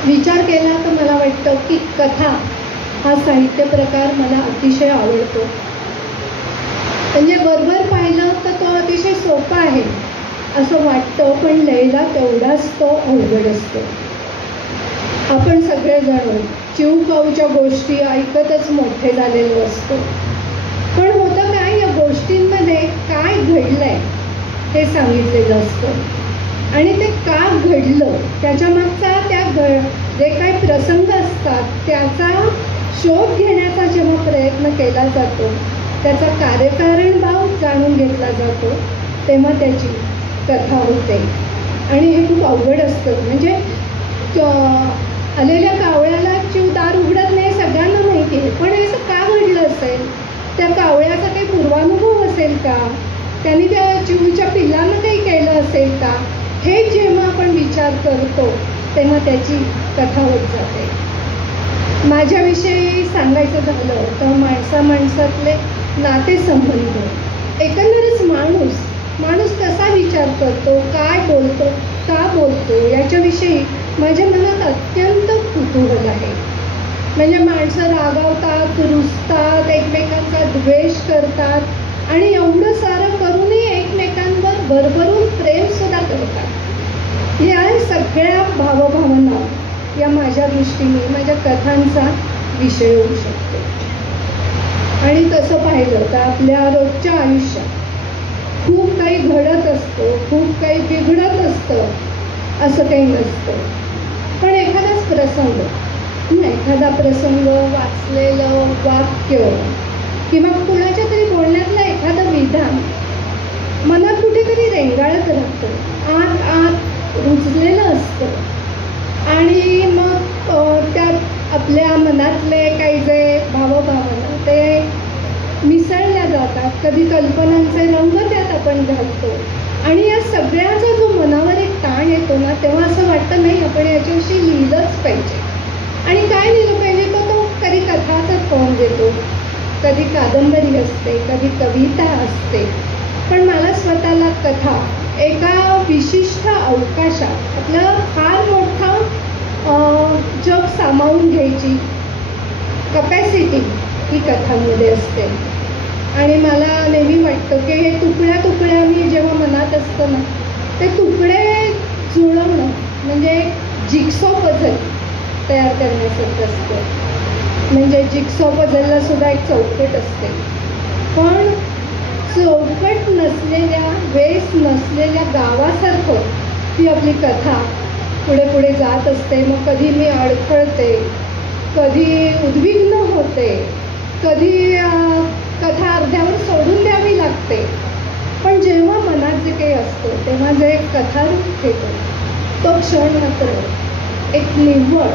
विचार केला तर मला वाटतं की कथा हा साहित्य प्रकार मला अतिशय आवडतो. म्हणजे बरोबर पाहिलं तर तो अतिशय सोपा आहे असं वाटतं, पण लिहायला तेवढाच तो अवघड असतो. आपण सगळेजण चिवकाऊच्या गोष्टी ऐकतच मोठे झालेलो असतो, पण होतं काय, या गोष्टींमध्ये काय घडलंय हे सांगितलेलं असतं आणि ते का घडलं त्याच्या मागचा जे काही प्रसंग असतात त्याचा शोध घेण्याचा जेव्हा प्रयत्न केला जातो, त्याचा कार्यकारण भाव जाणून घेतला जातो, तेव्हा त्याची कथा होते. आणि हे खूप अवघड असतं. म्हणजे आलेल्या कावळ्याला चिव दार उघडत नाही सगळ्यांना माहिती आहे, पण हे असं का घडलं असेल, त्या कावळ्याचा काही पूर्वानुभव असेल का, त्यांनी त्या चिवच्या पिल्लांना काही केलं असेल का, हे जेव्हा आपण विचार करतो तेव्हा त्याची कथा होत जाते. माझ्याविषयी सांगायचं झालं तर माणसातले नातेसंबंध, एकंदरच माणूस कसा विचार करतो, काय बोलतो, का बोलतो, याच्याविषयी माझ्या मनात अत्यंत कुतूहल आहे. म्हणजे माणसं रागावतात, रुसतात, एकमेकांचा द्वेष करतात आणि एवढं सारं करूनही एकमेकांवर भरभरून प्रेमसुद्धा करतात. या सगळ्या भावभावना या माझ्या दृष्टीने माझ्या कथांचा विषय होऊ शकतो. आणि तसं पाहिलं तर आपल्या रोजच्या आयुष्यात खूप काही घडत असतं, खूप काही बिघडत असतं, असं काही नसतं. पण एखादा प्रसंग, वाचलेलं वाक्य किंवा कुणाच्या तरी बोलण्यातलं एखादं विधान मनात कुठेतरी रेंगाळत राहतं, आत रुजलेलं असतं आणि मग त्यात आपल्या मनातले काही जे भावभावना ते मिसळल्या जातात. कधी कल्पनांचे रंग त्यात आपण घालतो आणि या सगळ्याचा जो मनावर एक ताण येतो ना, तेव्हा असं वाटतं नाही आपण याच्याविषयी लिहिलंच पाहिजे. आणि काय लिहिलं पाहिजे तो कधी कथाचा फॉर्म देतो, कधी कादंबरी असते, कधी कविता असते. पण मला स्वतःला कथा एका विशिष्ट अवकाशात आपलं फार मोठं जग सामावून घ्यायची कपॅसिटी ही कथांमध्ये असते. आणि मला नेहमी वाटतं की हे तुकड्या तुकड्यानी जेव्हा मनात असतं ना, ते तुकडे जुळवणं म्हणजे जिक्सॉ पझल तयार करण्यासारखं असतं. म्हणजे जिक्सॉ पझलला सुद्धा एक चौकट असते, पण चौकट नसलेल्या, वेस नसलेल्या गावासारखं ही आपली कथा पुढे पुढे जात असते. मग कधी मी अडखळते, कधी उद्विग्न होते, कधी कथा अर्ध्यावर सोडून द्यावी लागते. पण जेव्हा मनात जे काही असतं तेव्हा जे कथारूप घेतो तो क्षण मात्र एक निव्वळ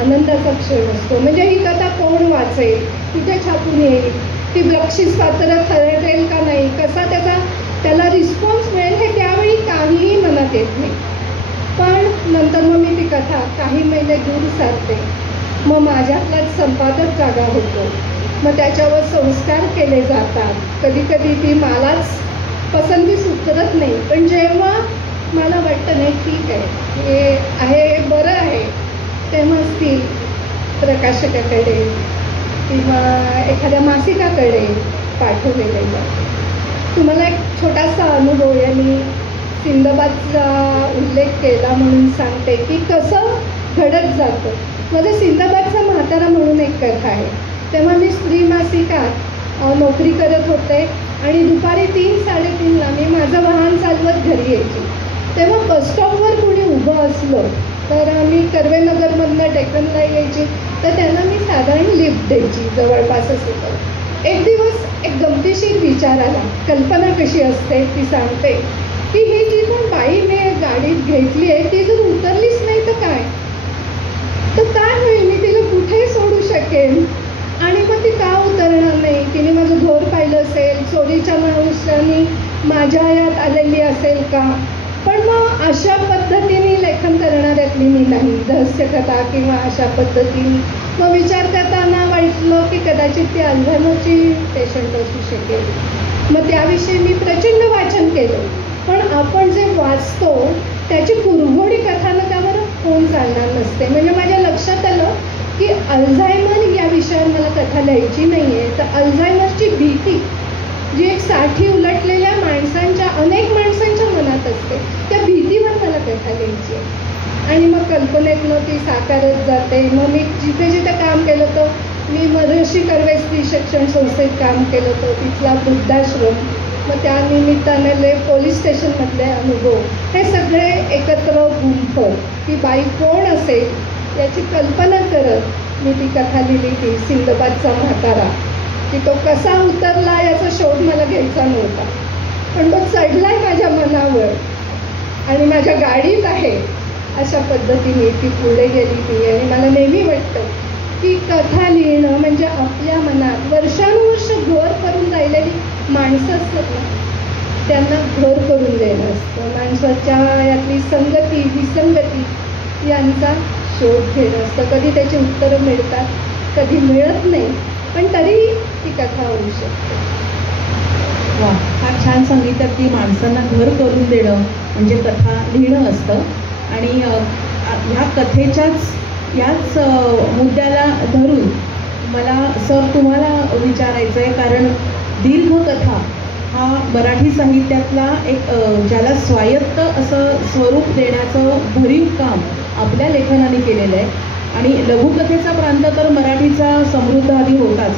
आनंदाचा क्षण असतो. म्हणजे ही कथा कोण वाचेल, कुठे छापून येईल, ती बक्षीस पात्र ठरेल का नाही, कसा त्याला रिस्पॉन्स मिळेल, हे त्यावेळी काहीही मनात येत नाही. पण नंतर मग मी ती कथा काही महिने दूर सारते, मग माझ्यातलाच संपादक जागा होतो, मग त्याच्यावर संस्कार केले जातात. कधी कधी ती मलाच पसंतीस उतरत नाही, पण जेव्हा मला वाटतं नाही ठीक आहे, हे आहे बरं आहे, तेव्हाच ती प्रकाशकाकडे किंवा एखाद्या मासिकाकडे पाठवलेले जाते. तुम्हाला एक छोटासा अनुभव यांनी सिंदबादचा उल्लेख केला म्हणून सांगते की कसं घडत जातं. माझं सिंदबादचा म्हातारा म्हणून एक कथा आहे. तेव्हा मी स्त्री मासिकात नोकरी करत होते आणि दुपारी 3-3:30ला मी माझं वाहन चालवत घरी यायची. तेव्हा बसस्टॉपवर कोणी उभं असलं तर मी कर्वेनगरमधनं डेक्कनला यायची, तर त्यांना मी साधारण लिफ्ट द्यायची जवळपास असेल तर. एक दिवस एक गमतीशीर विचार आला. कल्पना कशी असते ती सांगते की ही जी पण बाई मी गाडीत घेतली आहे ती जर उतरलीच नाही तर काय होईल, मी तिला कुठेही सोडू शकेन आणि मग ती का उतरणार नाही, तिने माझं घर पाहिलं असेल, चोरीच्या माणसांनी माझ्या यात आलेली असेल का. पण मग अशा पद्धतीने लेखन करणाऱ्यातली मी नाही, रहस्यकथा किंवा अशा पद्धतीने मग विचार करताना वाटलं की कदाचित ती अल्झायमरची पेशंट असू शकेल. मग त्याविषयी मी प्रचंड वाचन केलं. पण आपण जे वाचतो त्याची कुरघोडी कथानकावर कोण चालणार नसते. म्हणजे माझ्या लक्षात आलं की अल्झायमर या विषयावर मला कथा लिहायची नाही आहे, तर अल्झायमरची भीती जी एक साठी उलटलेल्या माणसांच्या, अनेक माणसांच्या मनात असते, त्या भीतीवर मला कथा लिहायची आहे. आणि मग कल्पनेतनं ती साकारत जाते. मग मी जिथे जिथे काम केलं तर मी महर्षी कर्वे स्त्री शिक्षण संस्थेत काम केलं होतं, तिथला वृद्धाश्रम, मग त्या निमित्ताने पोलीस स्टेशनमधले अनुभव, हे सगळे एकत्र गुंफत ती बाई कोण असेल याची कल्पना करत मी ती कथा लिहिली. ती सिंदबादचा म्हातारा, की तो कसा उतरला याचा शोध मला घ्यायचा नव्हता, पण तो चढलाय माझ्या मनावर आणि माझ्या गाडीत आहे, अशा पद्धतीने ती पुढे गेली ती. आणि मला नेहमी वाटतं की कथा लिहिणं म्हणजे आपल्या मनात वर्षानुवर्ष घर करून राहिलेली माणसं असतात ना, त्यांना घर करून देणं असतं. माणसाच्या यातली संगती विसंगती यांचा शोध घेणं असतं. कधी त्याची उत्तरं मिळतात, कधी मिळत नाही, पण तरी ती कथा होऊ शकते. वा, फार छान सांगितलं की माणसांना घर करून देणं म्हणजे कथा लिहिणं असतं. आणि ह्या कथेच्याच याच मुद्द्याला धरून मला सर तुम्हाला विचारायचं आहे, कारण दीर्घकथा हा मराठी साहित्यातला एक ज्याला स्वायत्त असं स्वरूप देण्याचं भरीव काम आपल्या लेखनाने केलेलं आहे. आणि लघुकथेचा प्रांत तर मराठीचा समृद्ध आधी होताच.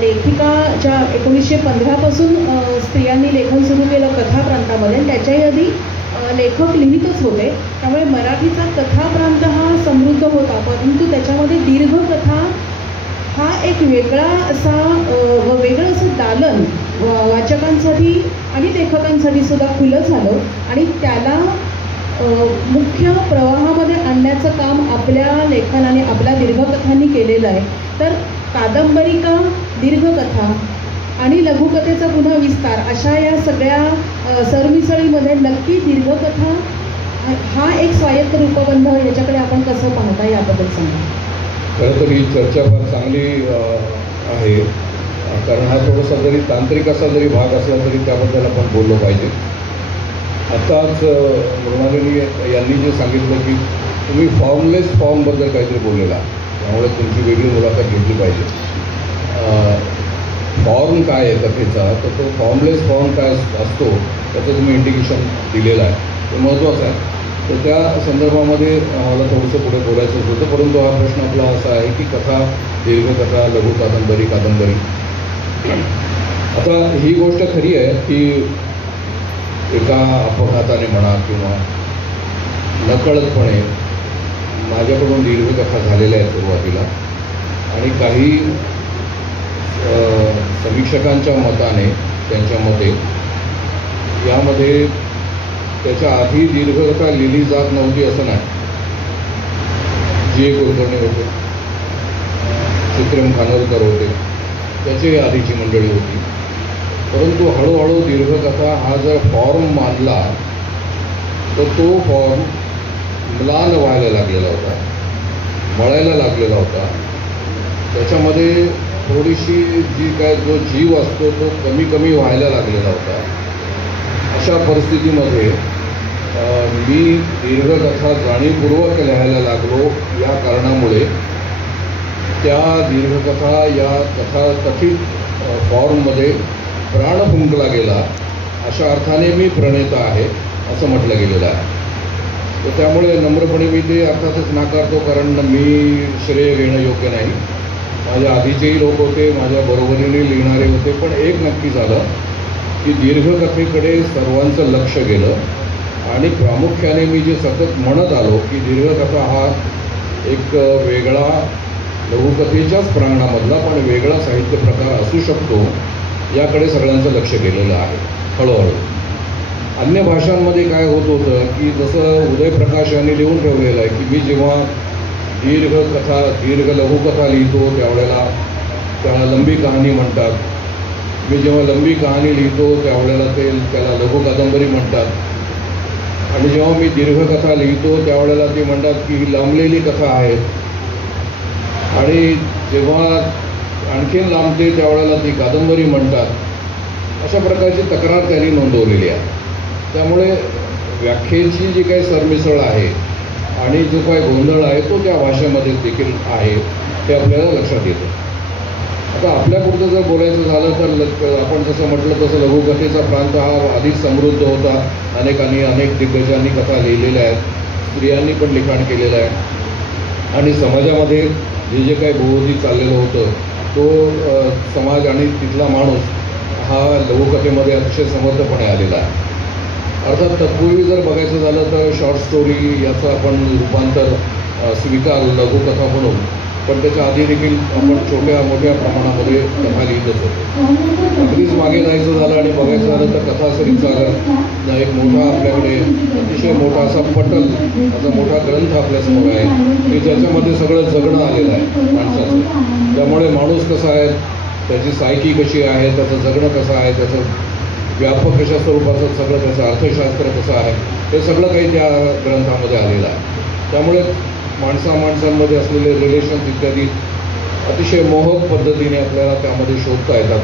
लेखिका ज्या 1915 पासून स्त्रियांनी लेखन सुरू केलं कथा प्रांतामध्ये, त्याच्याही आधी लेखक लिहितच होते. त्यामुळे मराठीचा कथा प्रांत हा समृद्ध होता, परंतु त्याच्यामध्ये दीर्घकथा हा एक वेगळा असा वेगळं असं दालन वाचकांसाठी आणि लेखकांसाठी सुद्धा खुलं झालं. आणि त्याला मुख्य प्रवाहामध्ये आणण्याचं काम आपल्या लेखनाने, आपल्या दीर्घकथांनी केलेलं आहे. तर कादंबरिका, दीर्घकथा आणि लघुकथेचा पुन्हा विस्तार अशा या सगळ्या सरमिसळीमध्ये नक्की दीर्घकथा हा एक स्वायत्त रूपबंध, याच्याकडे आपण कसं पाहता याबद्दल सांगा. खरं तर ही चर्चा फार चांगली आहे, कारण हा थोडासा जरी तांत्रिक असा जरी भाग असला तरी त्याबद्दल आपण बोललो पाहिजे. आत्ताच मृणालिनी यांनी जे सांगितलं की तुम्ही फॉर्मलेस फॉर्मबद्दल काहीतरी बोललेला, त्यामुळे तुमची वेगळी मुलाखत घेतली पाहिजे. फॉर्म काय आहे कथेचा, तर तो फॉर्मलेस फॉर्म काय असतो त्याचं तुम्ही इंडिकेशन दिलेलं आहे, ते महत्त्वाचं आहे. तर त्या संदर्भामध्ये मला थोडंसं पुढे बोलायचं होतं, परंतु हा प्रश्न आपला असा आहे की कथा, दीर्घकथा, लघु कादंबरी. आता ही गोष्ट खरी आहे की एका अपघाताने म्हणा किंवा नकळतपणे माझ्याकडून दीर्घकथा झालेल्या आहेत सुरुवातीला, आणि काही समीक्षकांच्या मताने, त्यांच्या मते यामध्ये त्याच्या आधी दीर्घकथा लिहिली जात नव्हती असं नाही. जी कुलकर्णी होते, चित्रम खानोलकर होते, त्याची आधीची मंडळी होती. परंतु हळूहळू दीर्घकथा हा जर फॉर्म मानला तर तो फॉर्म म्लान व्हायला लागलेला होता, मळायला लागलेला होता. त्याच्यामध्ये थोडीशी जी काय जो जीव असतो तो कमी कमी व्हायला लागलेला होता. अशा परिस्थितीमध्ये मी दीर्घकथा जाणीवपूर्वक लिहायला लागलो. या कारणामुळे त्या दीर्घकथा या कथित फॉर्ममध्ये प्राण फुंकला गेला, अशा अर्थाने मी प्रणेता आहे असं म्हटलं गेलेलं आहे. तर त्यामुळे नम्रपणे मी ते अर्थातच नाकारतो, कारण मी श्रेय घेणं योग्य नाही. माझ्या आधीचेही लोक होते, माझ्या बरोबरीने लिहिणारे होते, पण एक नक्की झालं की दीर्घकथेकडे सर्वांचं लक्ष गेलं. आणि प्रामुख्याने मी जे सतत म्हणत आलो की दीर्घकथा हा एक वेगळा लघुकथेच्याच प्रांगणामधला पण वेगळा साहित्य प्रकार असू शकतो, याकडे सगळ्यांचं लक्ष गेलेलं आहे हळूहळू. अन्य भाषांमध्ये काय होत होतं की जसं उदयप्रकाश यांनी लिहून ठेवलेलं आहे की मी जेव्हा दीर्घ लघुकथा लिहितो त्यावेळेला त्याला लंबी कहाणी म्हणतात, मी जेव्हा लंबी कहाणी लिहितो त्यावेळेला त्याला लघु कादंबरी म्हणतात, आणि जेव्हा मी दीर्घकथा लिहितो त्यावेळेला ते म्हणतात की ही लांबलेली कथा आहे. आणि जेव्हा आणखीन लांबते त्यावेळेला ती कादंबरी म्हणतात, अशा प्रकारची तक्रार त्यांनी नोंदवलेली आहे. त्यामुळे व्याख्येची जी काही सरमिसळ आहे आणि जो काही गोंधळ आहे तो त्या भाषेमध्ये देखील आहे हे आपल्याला लक्षात येतं. आता आपल्यापुरतं जर बोलायचं झालं तर आपण जसं म्हटलं तसं लघुकथेचा प्रांत हा अधिक समृद्ध होता. अनेक दिग्गजांनी कथा लिहिलेल्या आहेत, स्त्रियांनी पण लिखाण केलेलं आहे आणि समाजामध्ये जे काही भोवती चाललेलं होतं तो समाज आणि तिथला माणूस हा लघुकथेमध्ये अतिशय समर्थपणे आलेला आहे. अर्थात तत्पूर्वी जर बघायचं झालं तर शॉर्ट स्टोरी याचं आपण रूपांतर स्वीकारलं लघुकथा म्हणून, पण त्याच्या आधी देखील आपण छोट्या मोठ्या प्रमाणामध्ये कथा लिहितच होतो. अगदीच मागे जायचं झालं आणि बघायचं झालं तर कथासरित सागर एक मोठा आपल्याकडे अतिशय मोठा असा पटल, असा मोठा ग्रंथ आपल्यासमोर आहे की ज्याच्यामध्ये सगळं जगणं आलेलं आहे माणसाचं. त्यामुळे माणूस कसा आहे, त्याची सायकी कशी आहे, त्याचं जगणं कसं आहे, त्याचं व्यापक कशा स्वरूपाचं सगळं त्याचं अर्थशास्त्र कसं आहे, हे सगळं काही त्या ग्रंथामध्ये आलेलं आहे. त्यामुळे माणसांमध्ये असलेले रिलेशन्स इत्यादी अतिशय मोहक पद्धतीने आपल्याला त्यामध्ये शोधता येतात.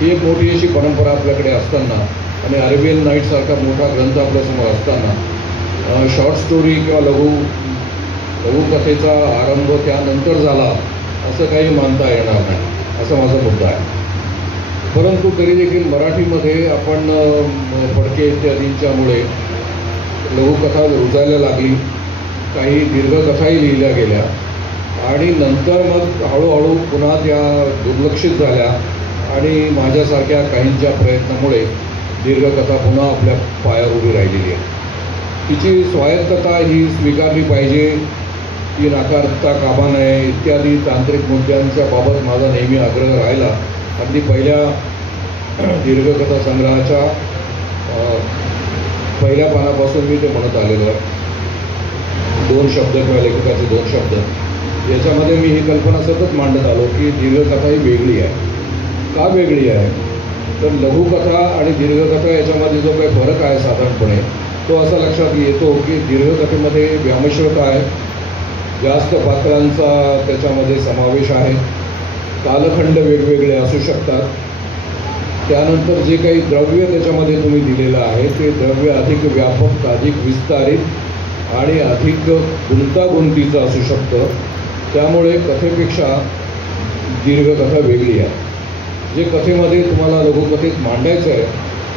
ही एक मोठी अशी परंपरा आपल्याकडे असताना आणि अरेबियन नाईटसारखा मोठा ग्रंथ आपल्यासमोर असताना शॉर्ट स्टोरी किंवा लघुकथेचा आरंभ त्यानंतर झाला असं काही मानता येणार नाही, असा माझा मुद्दा आहे. परंतु तरी देखील मराठीमध्ये आपण फडके इत्यादींच्यामुळे लघुकथा रुजायला लागली, काही दीर्घकथाही लिहिल्या गेल्या आणि नंतर मग हळूहळू पुन्हा त्या दुर्लक्षित झाल्या आणि माझ्यासारख्या काहींच्या प्रयत्नामुळे दीर्घकथा पुन्हा आपल्या पायावर उभी राहिलेली आहे. तिची स्वायत्तता ही स्वीकारली पाहिजे, ती नाकारता कामा नये इत्यादी तांत्रिक मुद्द्यांच्या बाबत माझा नेहमी आग्रह राहिला. अगदी पहिल्या दीर्घकथा संग्रहाच्या पहिल्या पानापासून मी ते म्हणत आलेलो आहे. 2 शब्द किंवा लेखकाचे 2 शब्द याच्यामध्ये मी ही कल्पना सतत मांडत आलो की दीर्घकथा ही वेगळी आहे. का वेगळी आहे तर लघुकथा आणि दीर्घकथा याच्यामध्ये जो काही फरक आहे साधारणपणे तो असा लक्षात येतो की दीर्घकथेमध्ये व्यामिश्रता आहे, जास्त पात्रांचा त्याच्यामध्ये समावेश आहे, कालखंड वेगवेगळे असू शकतात, त्यानंतर जे काही द्रव्य त्याच्यामध्ये तुम्ही दिलेलं आहे ते द्रव्य अधिक व्यापक, अधिक विस्तारित आणि अधिक गुंतागुंतीचं असू शकतं. त्यामुळे कथेपेक्षा दीर्घकथा वेगळी आहे. जे कथेमध्ये तुम्हाला लघुकथेत मांडायचं आहे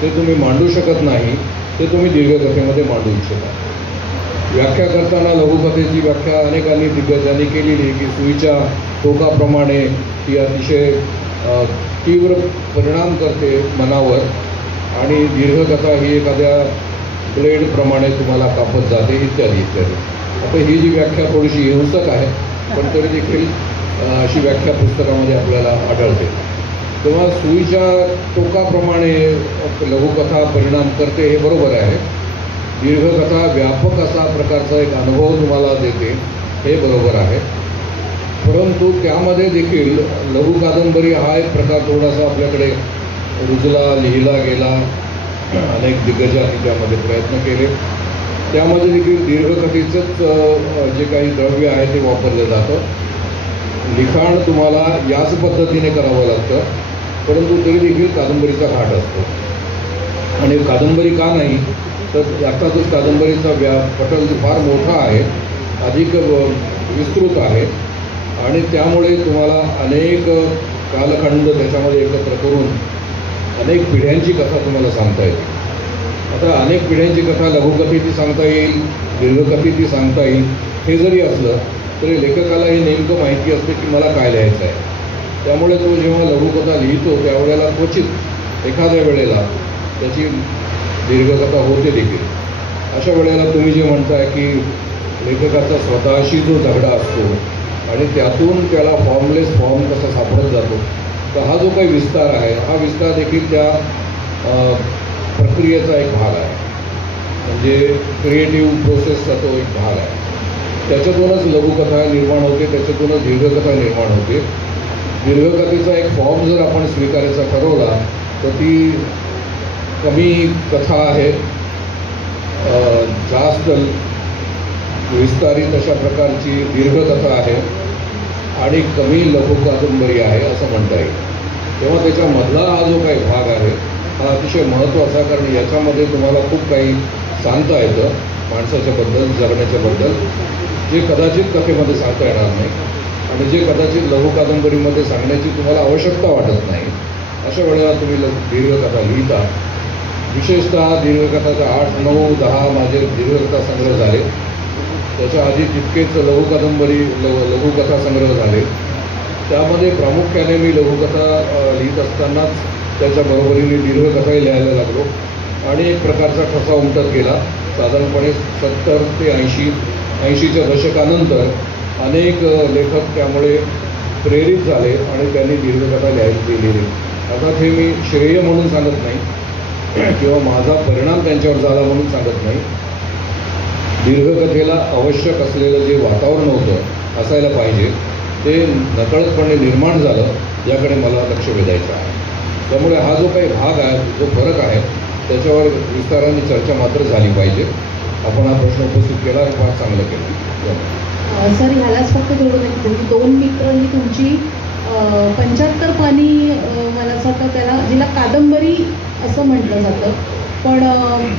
ते तुम्ही मांडू शकत नाही, ते तुम्ही दीर्घकथेमध्ये मांडू इच्छिता. व्याख्या करताना लघुकथेची व्याख्या अनेकांनी दिग्गजांनी केलेली की सुईच्या टोकाप्रमाणे ती अतिशय तीव्र परिणाम करते मनावर आणि दीर्घकथा ही एखाद्या ब्लेडप्रमाणे तुम्हाला कापत जाते इत्यादी इत्यादी. आता ही जी व्याख्या थोडीशी हिंसक आहे पण तरी देखील अशी व्याख्या पुस्तकामध्ये आपल्याला आढळते. तेव्हा सुईच्या टोकाप्रमाणे लघुकथा परिणाम करते हे बरोबर आहे. दीर्घकथा व्यापक असा प्रकारचा एक अनुभव तुम्हाला देते हे बरोबर आहे. परंतु त्यामध्ये देखील लघु कादंबरी हा एक प्रकार थोडासा आपल्याकडे रुजला, लिहिला गेला. अनेक दिग्गजांनी त्यामध्ये प्रयत्न केले. त्यामध्ये देखील दीर्घकथेचंच जे काही द्रव्य आहे ते वापरलं जातं. लिखाण तुम्हाला याच पद्धतीने करावं लागतं, परंतु तरी देखील कादंबरीचा घाट असतो. आणि कादंबरी का नाही तर अर्थातच कादंबरीचा पटल फार मोठा आहे, अधिक विस्तृत आहे आणि त्यामुळे तुम्हाला अनेक कालखंड त्याच्यामध्ये एकत्र करून अनेक पिढ्यांची कथा तुम्हाला सांगता येते. आता अनेक पिढ्यांची कथा लघुकथेची सांगता येईल, दीर्घकथेची सांगता येईल. हे जरी असलं तरी लेखकाला हे नेमकं माहिती असते की मला काय लिहायचं आहे. त्यामुळे तो जेव्हा लघुकथा लिहितो त्यावेळेला क्वचित एखाद्या वेळेला त्याची दीर्घकथा होते देखील. अशा वेळेला तुम्ही जे म्हणताय की लेखकाचा स्वतःशी जो झगडा असतो आणि त्यातून त्याला फॉर्मलेस फॉर्म कसा सापडत जातो, तर हा जो काही विस्तार आहे हा विस्तार देखील त्या प्रक्रियेचा एक भाग आहे. म्हणजे क्रिएटिव्ह प्रोसेसचा तो एक भाग आहे. त्याच्यातूनच लघुकथा निर्माण होते, त्याच्यातूनच दीर्घकथा निर्माण होते. दीर्घकथेचा एक फॉर्म जर आपण स्वीकारायचा ठरवला तर ती कमी कथा आहे, जास्त विस्तारित अशा प्रकारची दीर्घकथा आहे आणि कमी लघु कादंबरी आहे असं म्हणता येईल. तेव्हा त्याच्यामधला हा जो काही भाग आहे हा अतिशय महत्त्वाचा, कारण याच्यामध्ये तुम्हाला खूप काही सांगता येतं माणसाच्याबद्दल, जगण्याच्याबद्दल, जे कदाचित कथेमध्ये सांगता येणार नाही आणि जे कदाचित लघु कादंबरीमध्ये सांगण्याची तुम्हाला आवश्यकता वाटत नाही. अशा वेळेला तुम्ही दीर्घकथा लिहिता. विशेषतः दीर्घकथाच्या 8, 9, 10 माझे दीर्घकथा संग्रह झाले. त्याच्या आधी तितकेच लघुकथा संग्रह झाले. त्यामध्ये प्रामुख्याने मी लघुकथा लिहित असतानाच त्याच्या बरोबरीने दीर्घकथाही लिहायला लागलो आणि एक प्रकारचा ठसा उमटत गेला. साधारणपणे 70 ते 80च्या दशकानंतर अनेक लेखक त्यामुळे प्रेरित झाले आणि त्यांनी दीर्घकथा लिहिली. अर्थात हे मी श्रेय म्हणून सांगत नाही किंवा माझा परिणाम त्यांच्यावर झाला म्हणून सांगत नाही. दीर्घकथेला आवश्यक असलेलं जे वातावरण होतं असायला पाहिजे ते नकळतपणे निर्माण झालं, याकडे मला लक्ष वेधायचं आहे. त्यामुळे हा जो काही भाग आहे, जो फरक आहे, त्याच्यावर विस्ताराने चर्चा मात्र झाली पाहिजे. आपण हा प्रश्न उपस्थित केला आणि फार चांगलं केलं. सर, ह्यालाच फक्त जोडून एक 2 मित्र ही तुमची 75 पानी मला असं वाटतं त्याला जिला कादंबरी असं म्हटलं जातं, पण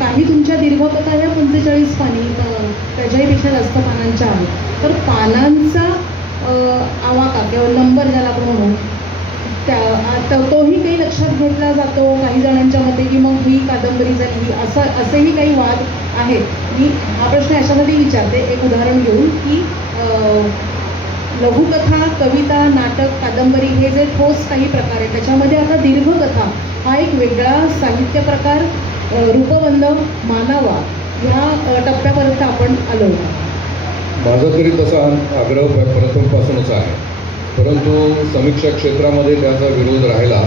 काही तुमच्या दीर्घकथा ह्या 45 पानी त्याच्याहीपेक्षा जास्त पानांच्या आहेत. तर पानांचा आवाका किंवा नंबर ज्याला आपण म्हणू तोही काही लक्षात घेतला जातो काही जणांच्या मते, की मग ही कादंबरी झाली असेही काही वाद आहेत. मी हा प्रश्न याच्यासाठी विचारते एक उदाहरण घेऊन, की लघुकथा, कविता, नाटक, कादंबरी हे जे ठोस काही प्रकार आहेत त्याच्यामध्ये आता दीर्घकथा हा एक वेगळा साहित्य प्रकार रूपबंध मानावा ह्या टप्प्यापर्यंत आपण आलो. माझा तरी तसा आग्रह प्रथमपासूनच आहे, परंतु समीक्षा क्षेत्रामध्ये त्याचा विरोध राहिला,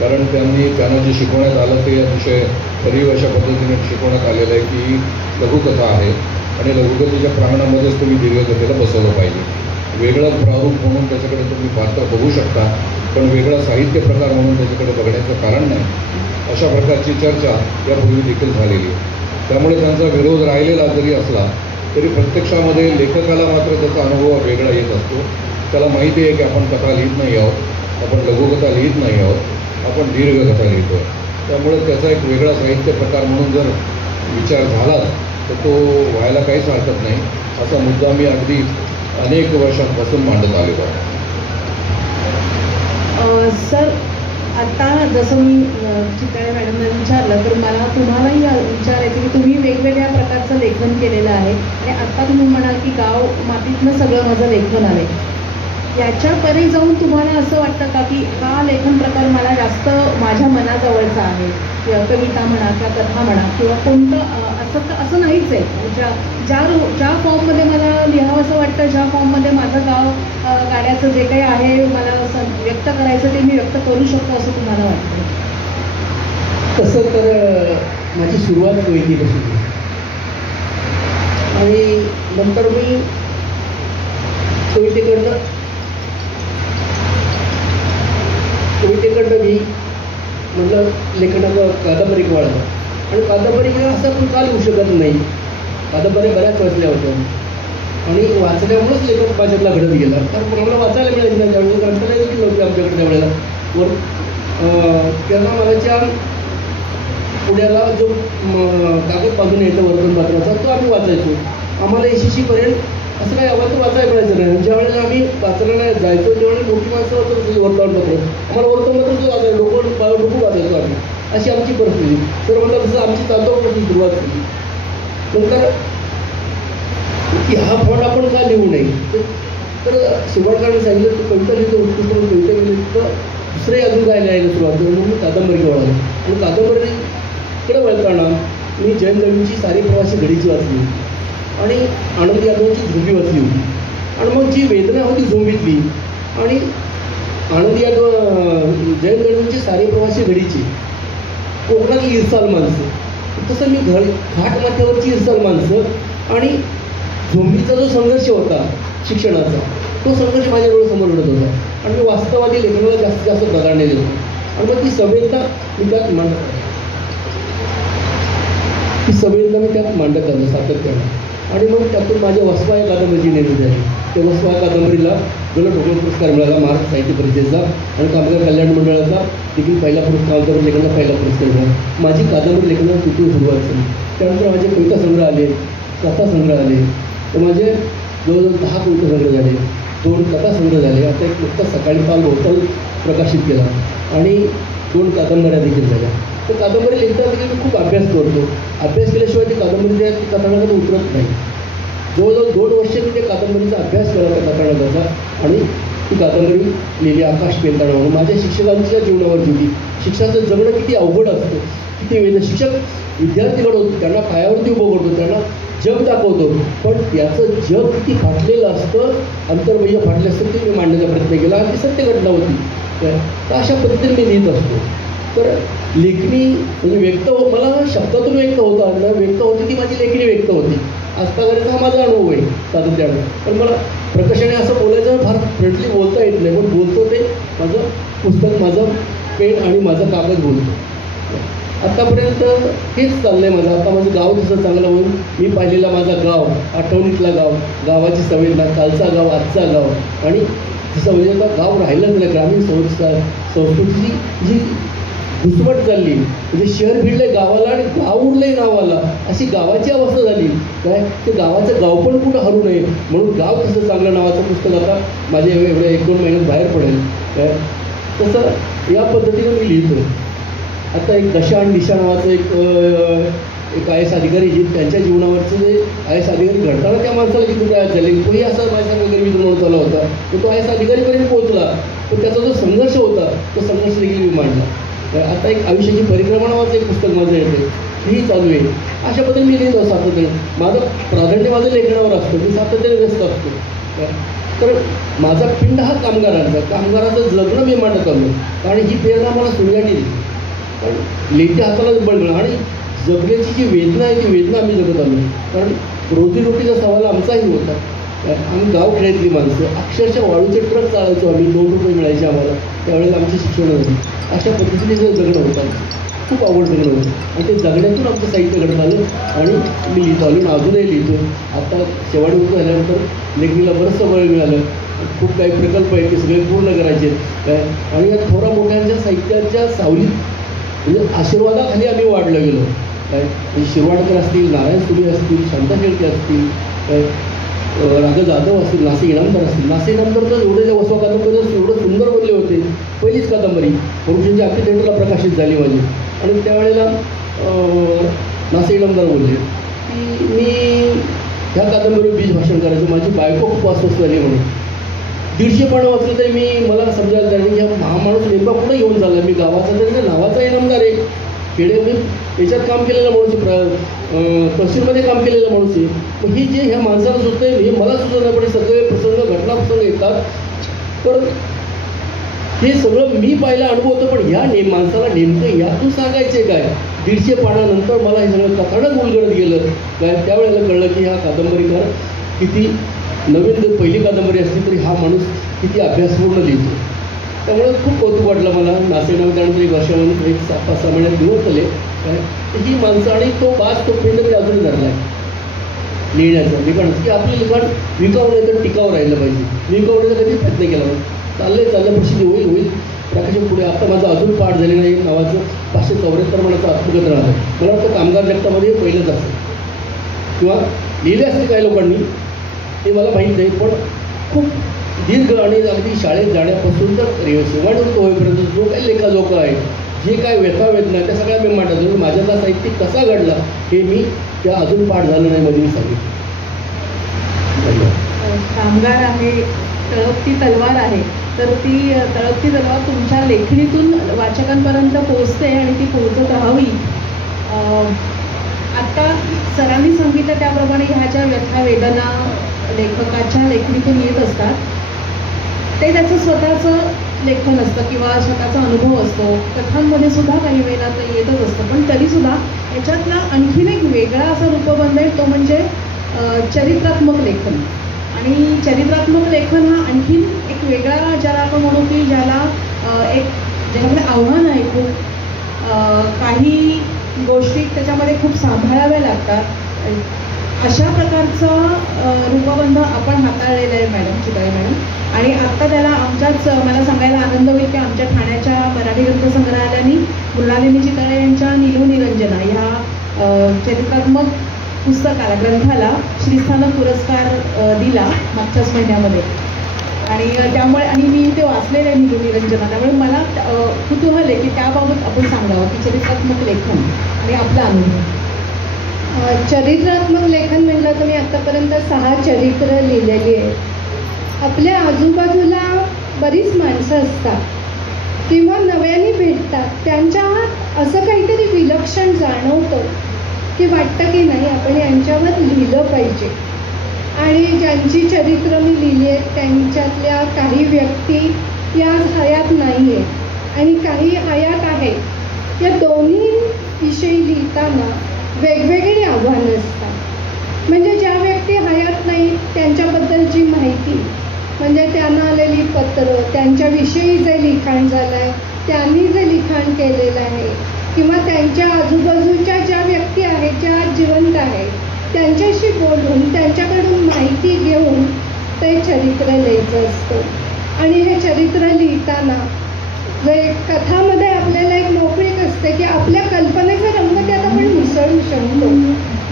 कारण त्यांना जे शिकवण्यात आलं ते अतिशय खरीव अशा पद्धतीने शिकवण्यात आलेलं आहे की लघुकथा आहे आणि लघुकथेच्या प्रांगणामध्येच तुम्ही दीर्घकथेला बसवलं पाहिजे. वेगळं प्रारूप म्हणून त्याच्याकडे तुम्ही पात्र बघू शकता, पण वेगळा साहित्य प्रकार म्हणून त्याच्याकडे बघण्याचं कारण नाही. अशा प्रकारची चर्चा यापूर्वी देखील झालेली आहे. त्यामुळे त्यांचा विरोध राहिलेला जरी असला तरी प्रत्यक्षामध्ये लेखकाला मात्र त्याचा अनुभव वेगळा येत असतो. त्याला माहिती आहे की आपण कथा लिहित नाही आहोत, आपण लघुकथा लिहित नाही आहोत, आपण दीर्घकथा लिहितो. त्यामुळे त्याचा एक वेगळा साहित्य प्रकार म्हणून जर विचार झाला तर तो व्हायला काहीच हरकत नाही. असा मुद्दा मी अगदी अनेक वर्षांपासून मांडत आलेलो आहे. सर, आता जसं मी चितळे मॅडमला विचारलं तर मला तुम्हालाही विचारायचं की तुम्ही वेगवेगळ्या प्रकारचं लेखन केलेलं आहे आणि आत्ता तुम्ही म्हणाल की गाव मातीतनं सगळं माझं लेखन आलं आहे. याच्याकडे जाऊन तुम्हाला असं वाटतं का की हा लेखन प्रकार मला जास्त माझ्या मनाजवळचा आहे, किंवा कविता म्हणा किंवा कथा म्हणा किंवा कोणतं असं नाहीच आहे. ज्या फॉर्ममध्ये मला लिहावंसं वाटतं, ज्या फॉर्ममध्ये माझं गाव गाड्याचं जे काही आहे मला व्यक्त करायचं ते मी व्यक्त करू शकतो असं तुम्हाला वाटतं? तसं तर माझी सुरुवात कवितेपासून आणि नंतर मी कवितेकडनं मी म्हटलं लेखनाचं कादंबरी वळलं आणि कादंबरी असं आपण का लिहू शकत नाही. कादंबऱ्या बऱ्याच वाचल्या होत्या आणि वाचल्यामुळेच लेखक माझ्यातला घडत गेला. कारण मला वाचायला मिळायचं नाही त्यावेळेस, ग्रंथालय देखील नव्हते आमच्याकडे त्यावेळेला. त्यांना मलाच्या पुण्याला जो कागद बांधून यायचा वर्तमानपत्राचा तो आम्ही वाचायचो. आम्हाला SSC असं काही आम्हाला वाचायला मिळायचं नाही. ज्यावेळेला आम्ही वाचनाला जायचो त्यावेळेला मोठी माणसं वाचत वर्तमानपत्र, आम्हाला वर्तमानपत्र वाचायचं, डोकं वाचायचो आम्ही. अशी आमची परिस्थिती. तर मला तसं आमची तांदूळपासून सुरुवात केली. नंतर की हा फॉन्ट आपण का लिहू नये, तर शिवाडकरांनी सांगितलं तू कविता लिहितो, उत्कृष्ट कविता लिहिली तर दुसरे अजून काय लिहायला सुरुवात केली. म्हणून मी कादंबरी वळाली आणि कादंबरीकडे वळताना मी जयंत दळवींची सारी प्रवासी घडीची वाचली आणि आनंद यादवची झोंबी वाचली होती. आणि मग जी वेदना होती झोंबीतली आणि आनंद यादव जयंत दळवींची सारी प्रवासी घडीची कोकणातली इरसाल माणसं, तसं मी घाट माथ्यावरची इरसाल माणसं आणि झोंबीचा जो संघर्ष होता शिक्षणाचा, तो संघर्ष माझ्या डोळ्यासमोर घडत होता आणि मी वास्तवादी लेखनाला जास्तीत जास्त प्राधान्य देतो. आणि मग ती संवेदना मी त्यात मांडत आलो सातत्यानं. आणि मग त्यातून माझ्या वसवा या कादंबरीची निर्मिती झाली. त्या वसवा कादंबरीला ग.ल. ठोकळे पुरस्कार मिळाला महाराष्ट्र साहित्य परिषदेचा आणि कामगार कल्याण मंडळाचा देखील पहिला पुरस्कार, कामगार लेखनाला पहिला पुरस्कार मिळाला. माझी कादंबरी लेखनाला तिथून सुरुवात झाली. त्यानंतर माझे कविता संग्रह आले, कथा संग्रह आले, तर माझे जवळजवळ 10 कविता संग्रह झाले, 2 कथा संग्रह झाले. आता एक नुकता सकाळी काल बहुताल प्रकाशित केला आणि 2 कादंबऱ्या देखील झाल्या. तर कादंबरी लिहिताना देखील मी खूप अभ्यास करतो. अभ्यास केल्याशिवाय ती कादंबरी त्या कथानकात उतरत नाही. जवळजवळ 2 वर्ष मी त्या कादंबरीचा अभ्यास केला त्या कथानकाचा आणि ती कादंबरी लिहिली आकाश पेंताळा म्हणून. माझ्या शिक्षकांच्या जीवनावरची होती. शिक्षकाचं जगणं किती अवघड असतं, किती वेळ शिक्षक विद्यार्थी घडवतो, त्यांना पायावरती उभं करतो, त्यांना जग दाखवतो, पण त्याचं जग किती फाटलेलं असतं, अंतर्बाह्य फाटले असतं ते मी मांडण्याचा प्रयत्न केला. ती सत्य घटना होती. तर अशा पद्धतीने मी लिहित असतो. तर लेखणी म्हणजे व्यक्त मला शब्दातून व्यक्त होता न व्यक्त होती ती माझी लेखणी व्यक्त होती. आजतागायचा हा माझा अनुभव आहे सातत्याने. पण मला प्रकर्षाने असं बोलायचं फार फ्रेंडली बोलता येत नाही, पण बोलतो ते माझं पुस्तक, माझं पेन आणि माझा कागद बोलतो. आत्तापर्यंत हेच चाललं आहे माझं. आता माझं गाव तसं चांगलं होईल. मी पाहिलेला माझा गाव, आठवणीतला गाव, गावाची संवेदना, कालचा गाव, आजचा गाव आणि जसं म्हणजे गाव राहिलंच नाही. ग्रामीण संस्कृतीची जी घुसमट चालली, म्हणजे शहर भिडले गावाला आणि गाव उरले गावाला, अशी गावाची अवस्था झाली. काय ते गावाचं गाव पण कुठं हरू नये म्हणून गाव कसं चांगलं नावाचं पुस्तक आता माझ्या एवढ्या 1-2 महिन्यात बाहेर पडेल. काय तसं या पद्धतीनं मी लिहितो. आता एक दशा आणि दिशा नावाचं एक IAS अधिकारी जे त्यांच्या जीवनावरचं जे IAS अधिकारी घडताना त्या माणसाला किती प्रयास झाले, तोही असा माझ्या वगैरे विद्रोह आला होता. तर तो IAS अधिकारीपर्यंत पोहोचला, पण त्याचा जो संघर्ष होता तो संघर्ष देखील मी मांडला. आता एक आयुष्याची परिक्रमा नावाचं एक पुस्तक माझं येते, ही चालू आहे. अशा पद्धतीने मी लिहितो सातत्याने. माझं प्राधान्य माझं लेखनावर असतं, मी सातत्याने व्यस्त असतो. तर माझा पिंड हा कामगाराचं जगणं मी मांडत आलो. कारण ही प्रेरणा मला सुरुवाती दिली. कारण लेखी हातालाच बळगणं आणि जगण्याची जी वेदना आहे ती वेदना आम्ही जगत आलो. कारण रोजीरोटीचा सवाल आमचाही होता. आम्ही गावखेड्यातली माणसं अक्षरशः वाळूचे ट्रक चालवायचो आम्ही, 2 रुपये मिळायचे आम्हाला. त्यावेळेला आमची शिक्षण होती. अशा पद्धतीने जगणं होतं, खूप आवड जगणं होतं आणि ते जगण्यातून आमचं साहित्य घडत आलं आणि मी लिहितो आलो आणि अजूनही लिहितो. आता शेवट झाल्यानंतर लेखणीला बरंचसं वेळ मिळालं. खूप काही प्रकल्प आहेत ते सगळे पूर्ण करायचे काय आणि या थोरा मोठ्यांच्या साहित्याच्या सावलीत म्हणजे आशीर्वादाखाली आम्ही वाढलं गेलो. काय शिरवाडकर असतील, नारायण सुरे असतील, शांता शेळके असतील, काय राजा जाधव असतील, नासे इनामदार असतील. नासे इनामदार तर एवढे ज्या वसवा कादंबरी एवढं सुंदर बोलले होते. पहिलीच कादंबरी पुरुषांची अख्खी थिएटरला प्रकाशित झाली माझी. आणि त्यावेळेला नासे इनामदार बोलले की मी ह्या कादंबरीवर बीज भाषण करायचं, माझी बायको खूप अस्वस्थ झाली म्हणून. 150 पानं वाचलं तरी मला समजायला तयार नाही की हा माणूस नेमका कुठं येऊन चालला. मी गावाचा तरी नावाचा इनामदार आहे, खेडे मी याच्यात काम केलेला माणूस आहे, तहसीलमध्ये काम केलेला माणूस आहे. मग ही जे ह्या माणसाला सुचतं आहे हे मला सुचत नाही, पण सगळे प्रसंग घटनाप्रसंग येतात. तर हे सगळं मी पाहिला अनुभव होतं. पण ह्या माणसाला नेमकं यातून सांगायचे काय. 150 पानानंतर मला हे सगळं कथानक उलगडत गेलं काय. त्यावेळेला कळलं की ह्या कादंबरीकार किती नवीन पहिली कादंबरी असली तरी हा माणूस किती अभ्यासपूर्ण लिहितो. त्यामुळे खूप कौतुक वाटलं मला. नासेगाव त्यानंतर 1 वर्षामध्ये 5-6 महिन्यात दिवस आले काय. ही माणसं आणि तो पिंड मी अजूनही धरला आहे लिहिण्याचं लिखाण की आपलं लिखाण विकाऊ नाही तर टिकावं राहिलं पाहिजे. विकावण्याचा कधीच प्रयत्न केला पाहिजे. चाललं प्रसिद्धी होईल प्रकाशन पुढे. आता माझं अजून पाठ झाले नाही नावाचं 574 मनाचं आत्मकथन राहतं. मला वाटतं कामगार जगतामध्ये पहिलंच असतं किंवा लिहिले असते काही लोकांनी ते मला माहीत नाही. पण खूप दीर्घ आणि अगदी शाळेत जाण्यापासून तर सेवानिवृत्त होईपर्यंत जो काही लेखाजोखा आहे, जे काय व्यथावेदना त्या सगळ्या मी मांडतो. माझ्यातला साहित्य कसा घडला हे मी त्या अजून पाठ झालं नाही मध्ये मी सांगितलं. कामगार आहे, तळपती तलवार आहे, तर ती तळपती तलवार तुमच्या लेखणीतून वाचकांपर्यंत पोहोचते आणि ती पोहोचत राहावी. आत्ता सरांनी सांगितलं त्याप्रमाणे ह्या ज्या व्यथा वेदना लेखकाच्या लेखणीतून येत असतात ते त्याचं स्वतःचं लेखन असतं किंवा स्वतःचा अनुभव असतो. कथांमध्ये सुद्धा काही वेळेला ते येतच असतं. पण तरीसुद्धा याच्यातला आणखीन एक वेगळा असा रूपबंध आहे तो म्हणजे चरित्रात्मक लेखन. आणि चरित्रात्मक लेखन हा आणखीन एक वेगळा ज्याला आपण म्हणू की ज्याला एक ज्याच्यामध्ये आव्हान आहे खूप. काही गोष्टी त्याच्यामध्ये खूप सांभाळाव्या लागतात अशा प्रकारचा रूपबंध आपण हाताळलेला आहे मॅडम, चितळे मॅडम. आणि आत्ता त्याला आमच्याच मला सांगायला आनंद होईल की आमच्या ठाण्याच्या मराठी ग्रंथसंग्रहालयाने मृणालिनी चितळे यांच्या नीलू निरंजना ह्या चरित्रात्मक पुस्तकाला, ग्रंथाला श्रीस्थानक पुरस्कार दिला मागच्याच महिन्यामध्ये. आणि त्यामुळे, आणि मी ते वाचलेलं आहे नीलू निरंजना, त्यामुळे मला कुतूहल आहे की त्याबाबत आपण सांगावं की चरित्रात्मक लेखन आणि आपला अनुभव. चरित्रात्मक लेखन म्हटलं तर मी आत्तापर्यंत 6 चरित्र लिहिलेली आहेत. आपल्या आजूबाजूला बरीच माणसं असतात किंवा नव्याने भेटतात, त्यांच्या असं काहीतरी विलक्षण जाणवतं की वाटतं की नाही आपण यांच्यावर लिहिलं पाहिजे. आणि ज्यांची चरित्र मी लिहिली आहेत त्यांच्यातल्या काही व्यक्ती या हयात नाही आहेत आणि काही हयात आहेत. या दोन्ही विषयी लिहिताना वेगवेगळी आव्हानं असतात. म्हणजे ज्या व्यक्ती हयात नाही त्यांच्याबद्दलची माहिती, म्हणजे त्यांना आलेली पत्र, त्यांच्याविषयी जे लिखाण झालं आहे, त्यांनी जे लिखाण केलेलं आहे, किंवा त्यांच्या आजूबाजूच्या ज्या व्यक्ती आहेत ज्या जिवंत आहेत त्यांच्याशी बोलून त्यांच्याकडून माहिती घेऊन ते चरित्र लिहायचं असतं. आणि हे चरित्र लिहिताना जे कथामध्ये आपल्याला एक मोकळीक असते की आपल्या कल्पनेचा रंग त्यात आपण मिसळू शकतो,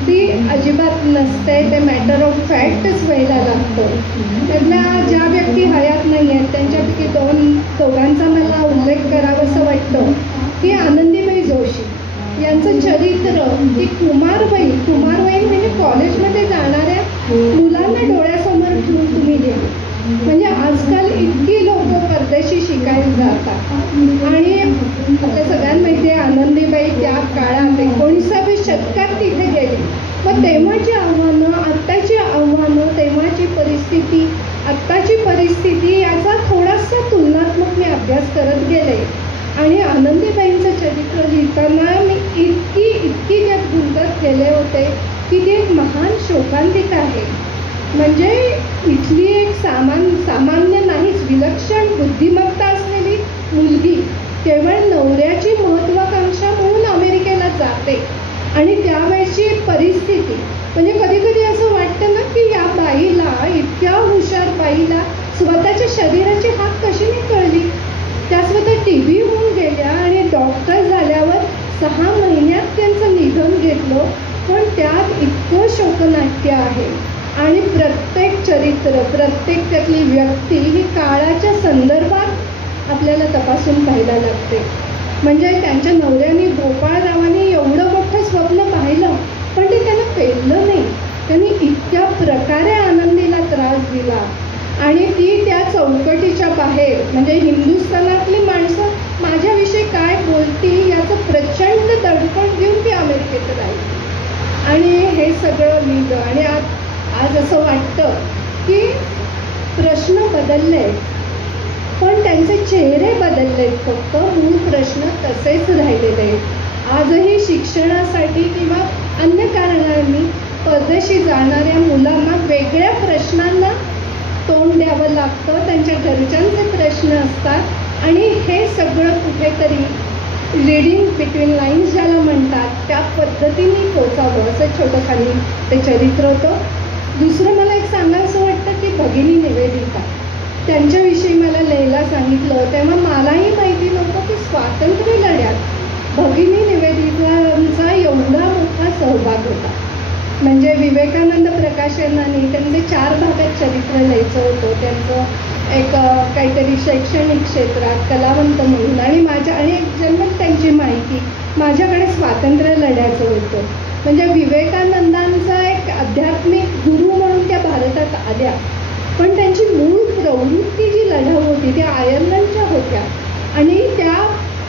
ती अजिबात नसते. ते मॅटर ऑफ फॅक्टच व्हायला लागतं. त्यातल्या ज्या व्यक्ती हयात नाही आहेत त्यांच्यापैकी दोघांचा मला उल्लेख करावासा वाटतं की आनंदीबाई जोशी यांचं चरित्र, की कुमारबाई म्हणजे कॉलेजमध्ये जाणाऱ्या मुलांना डोळ्यासमोर ठेवून तुम्ही लिहा. म्हणजे आजकाल इतकी लोक परदेशी शिकायला जातात. आणि आपल्या सगळ्यांना माहिती आहे आनंदीबाई त्या काळात 19व्या शतकात तिथे गेली. मग तेव्हाची आव्हानं, आत्ताची आव्हानं, तेव्हाची परिस्थिती, आत्ताची परिस्थिती याचा थोडासा तुलनात्मक मी अभ्यास करत गेले. आणि आनंदीबाईंचं चरित्र लिहिताना मी इतकी त्यात गुंतत गेले होते की ती एक महान शोकांतिका आहे. म्हणजे इथली एक सामान्य नाहीच, विलक्षण बुद्धिमत्ता असलेली मुलगी केवळ नवऱ्याची महत्त्वाकांक्षा म्हणून अमेरिकेला जाते. आणि त्यावेळची परिस्थिती, म्हणजे कधी कधी असं वाटतं ना की या बाईला, इतक्या हुशार बाईला स्वतःच्या शरीराची हात कशी नाही कळली. त्या स्वतः TB होऊन गेल्या आणि डॉक्टर झाल्यावर 6 महिन्यात त्यांचं निधन घेतलं. पण त्यात इतकं शोकनाट्य आहे. आणि प्रत्येक चरित्र, प्रत्येक त्यातली व्यक्ती ही काळाच्या संदर्भात आपल्याला तपासून पाहायला लागते. म्हणजे त्यांच्या नवऱ्याने, गोपाळरावांनी एवढं मोठं स्वप्न पाहिलं पण ते त्यांना पेललं नाही. त्यांनी इतक्या प्रकारे आनंदीला त्रास दिला. आणि ती त्या चौकटीच्या बाहेर, म्हणजे हिंदुस्थानातली माणसं माझ्याविषयी काय बोलती याचं प्रचंड दडपण घेऊन ती अमेरिकेत राहिली. आणि हे सगळं लिहिलं. आणि आज असं वाटतं की प्रश्न बदलले पण त्यांचे चेहरे बदललेत, फक्त मूळ प्रश्न तसेच राहिलेले आहेत. आजही शिक्षणासाठी किंवा अन्य कारणांनी परदेशी जाणाऱ्या मुलांना वेगळ्या प्रश्नांना तोंड द्यावं लागतं. त्यांच्या घरच्यांचे प्रश्न असतात. आणि हे सगळं कुठेतरी रीडिंग बिटवीन लाईन्स ज्याला म्हणतात त्या पद्धतीने पोचावं असं छोटं खाली ते चरित्र होतं. दुसरं मला एक सांगायचं वाटतं की भगिनी निवेदिता, त्यांच्याविषयी मला लिहायला सांगितलं तेव्हा मलाही माहिती नव्हतं की स्वातंत्र्य लढ्यात भगिनी निवेदितांचा एवढा मोठा सहभाग होता. म्हणजे विवेकानंद प्रकाशनाने त्यांचे 4 भागात चरित्र लिहायचं होतं. त्यांचं एक काहीतरी शैक्षणिक क्षेत्रात कलावंत म्हणून, आणि एक जन्मत त्यांची माहिती माझ्याकडे स्वातंत्र्य लढ्याचं होतं. म्हणजे विवेकानंदांचा एक आध्यात्मिक गुरु म्हणून त्या भारतात आल्या, पण त्यांची मूळ प्रवृत्ती जी लढाऊ होती त्या आयर्लंडच्या होत्या. आणि त्या